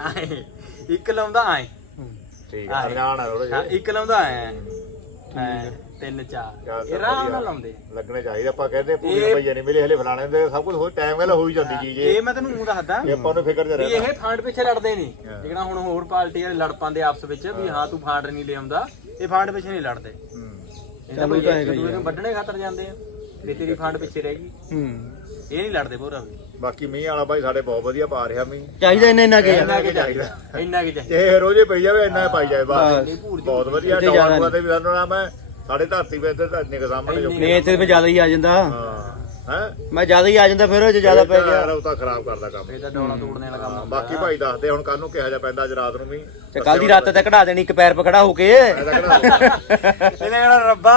Speaker 5: ਆਏ। ਇੱਕ ਲਾਉਂਦਾ ਆਏ
Speaker 7: ਠੀਕ ਹੈ ਹੈ ਥੋੜਾ ਜਿਹਾ।
Speaker 5: ਇੱਕ ਲਾਉਂਦਾ ਐ। ਐ ਤਿੰਨ ਚਾਰ।
Speaker 7: ਚੱਲ
Speaker 5: ਇਹ ਆਰਾਮ ਨਾਲ ਲਾਉਂਦੇ।
Speaker 7: ਲੱਗਣੇ ਚਾਹੀਦੇ ਆਪਾਂ ਕਹਿੰਦੇ ਪੂਰੇ ਭਈਏ ਨਹੀਂ ਮਿਲੇ ਹਲੇ ਫਲਾਣੇ ਦੇ ਸਭ ਕੁਝ ਹੋ ਟਾਈਮ ਵੇਲੇ ਹੋ ਹੀ ਜਾਂਦੀ ਚੀਜ਼ ਇਹ।
Speaker 5: ਮੈਂ ਤੈਨੂੰ ਊਂ ਦੱਸਦਾ
Speaker 7: ਇਹ ਆਪਾਂ ਨੂੰ ਫਿਕਰ ਚ ਰਹਿਣਾ
Speaker 5: ਇਹ ਫਾਂਡ ਪਿੱਛੇ ਲੜਦੇ ਨਹੀਂ ਜਿਹੜਾ ਹੁਣ ਹੋਰ ਪਾਰਟੀ ਵਾਲੇ ਲੜ ਪਾਉਂਦੇ ਆਪਸ ਵਿੱਚ ਵੀ ਹਾਂ ਤੂੰ ਫਾਂਡ ਨਹੀਂ ਲਿਆਉਂਦਾ ਇਹ ਫਾਂਡ ਪਿੱਛੇ ਨਹੀਂ ਲੜਦੇ। ਵੱਢਣੇ ਖਾਤਰ ਜਾਂਦੇ ਆ। ਵੀ ਤੇਰੀ ਫਾਂਡ ਪਿੱਛੇ ਰਹਿ ਗਈ।
Speaker 1: ਹੂੰ।
Speaker 5: ਇਹ ਨਹੀਂ ਲੜਦੇ ਪੂਰਾ ਵੀ।
Speaker 7: ਬਾਕੀ ਮੀਂਹ ਵਾਲਾ ਬਾਈ ਸਾਡੇ ਬਹੁਤ ਵਧੀਆ ਪਾ ਰਿਹਾ ਮੀਂਹ।
Speaker 1: ਚਾਹੀਦਾ ਇੰਨਾ ਇੰਨਾ ਕੀ
Speaker 5: ਇੰਨਾ ਕਿ ਚਾਹੀਦਾ। ਇੰਨਾ ਕਿ ਚਾਹੀਦਾ।
Speaker 7: ਜੇ ਰੋਜੇ ਪਈ ਜਾਵੇ ਇੰਨਾ ਪਾਈ ਜਾਵੇ ਬਸ।
Speaker 5: ਭੂਰ
Speaker 7: ਬਹੁਤ ਵਧੀਆ ਡੌਲਾਂ ਦੇ ਵੀ ਸਾਨੂੰ ਨਾਮ ਹੈ ਸਾਡੇ ਧਰਤੀ ਵੇ ਇੱਧਰ ਧਰਤੀ ਦੇ ਸਾਹਮਣੇ ਜੋ
Speaker 1: ਨਹੀਂ ਇੱਥੇ ਤੇ ਜ਼ਿਆਦਾ ਹੀ ਆ ਜਾਂਦਾ।
Speaker 7: ਹਾਂ?
Speaker 1: ਮੈਂ ਜ਼ਿਆਦਾ ਹੀ ਆ ਜਾਂਦਾ ਫਿਰ ਜੇ ਜ਼ਿਆਦਾ ਪੈ ਗਿਆ।
Speaker 7: ਉਹ ਤਾਂ ਖਰਾਬ ਕਰਦਾ ਕੰਮ।
Speaker 5: ਇਹ ਤਾਂ ਡੋਲਾ ਤੋੜਨੇ ਵਾਲਾ ਕੰਮ
Speaker 7: ਹਾਂ, ਬਾਕੀ ਭਾਈ ਦੱਸਦੇ ਹੁਣ ਕੱਲ ਨੂੰ ਕਿਹਾ ਜਾ ਪੈਂਦਾ ਅੱਜ ਰਾਤ ਨੂੰ ਵੀ।
Speaker 1: ਤੇ ਕੱਲ ਦੀ ਰਾਤ ਤੇ ਕਢਾ ਦੇਣੀ ਇੱਕ ਪੈਰ ਖੜਾ ਹੋ ਕੇ।
Speaker 5: ਇਹਨੇ ਕਹਿਣਾ ਰੱਬਾ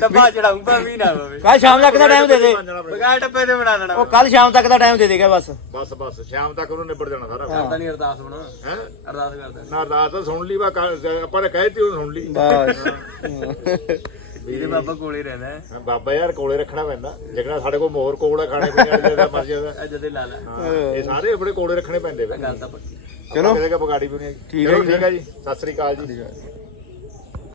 Speaker 5: ਡੱਬਾ ਚੜਾਊਗਾ ਵੀ ਨਾ ਪਵੇ
Speaker 1: ਕੱਲ ਸ਼ਾਮ ਤੱਕ ਦਾ ਟਾਈਮ ਦੇ ਦੇ।
Speaker 5: ਬਗਾੜ ਡੱਬੇ ਤੇ ਬਣਾ ਦੇਣਾ।
Speaker 1: ਉਹ ਕੱਲ ਸ਼ਾਮ ਤੱਕ ਦਾ ਟਾਈਮ ਦੇ ਦੇਗਾ ਬਸ।
Speaker 7: ਬਸ ਬਸ ਸ਼ਾਮ ਤੱਕ ਉਹਨੂੰ ਨਿਬੜ ਜਾਣਾ ਸਾਰਾ
Speaker 5: ਕਰਦਾ ਨਹੀਂ ਅਰਦਾਸ ਬਣਾ
Speaker 7: ਹੈ?
Speaker 5: ਅਰਦਾਸ ਕਰਦਾ
Speaker 7: ਨਾ। ਰਾਤ ਤਾਂ ਸੁਣ ਲਈ ਵਾ ਆਪਾਂ ਨੇ ਕਹਿਤੀ ਉਹ ਸੁਣ ਲਈ।
Speaker 1: ਬਸ।
Speaker 5: ਇਹਦੇ ਬਾਬਾ ਕੋਲੇ ਰਹਿੰਦਾ ਹੈ।
Speaker 7: ਹਾਂ, ਬਾਬਾ ਯਾਰ ਕੋਲੇ ਰੱਖਣਾ ਪੈਂਦਾ। ਜਿਹੜਾ ਸਾਡੇ ਕੋਲ ਮੋਹਰ ਕੋਲ ਹੈ ਖਾਣੇ ਪੀਣੇ ਵਾਲੇ ਜਿਹੜਾ ਮਰਜ਼ੀ ਦਾ
Speaker 5: ਅੱਜ ਦੇ ਲਾ ਲੈ।
Speaker 7: ਹਾਂ, ਇਹ ਸਾਰੇ ਆਪਣੇ ਕੋਲੇ ਰੱਖਣੇ ਪੈਂਦੇ
Speaker 5: ਗੱਲ ਤਾਂ ਪੱਕੀ।
Speaker 7: ਚਲੋ। ਕਿਤੇ ਬਗਾੜੀ ਵੀ ਨਹੀਂ
Speaker 1: ਠੀਕ
Speaker 7: ਚਲੋ ਠੀਕ ਹੈ ਜੀ। ਸਤਿ ਸ੍ਰੀ ਅਕਾਲ ਜੀ।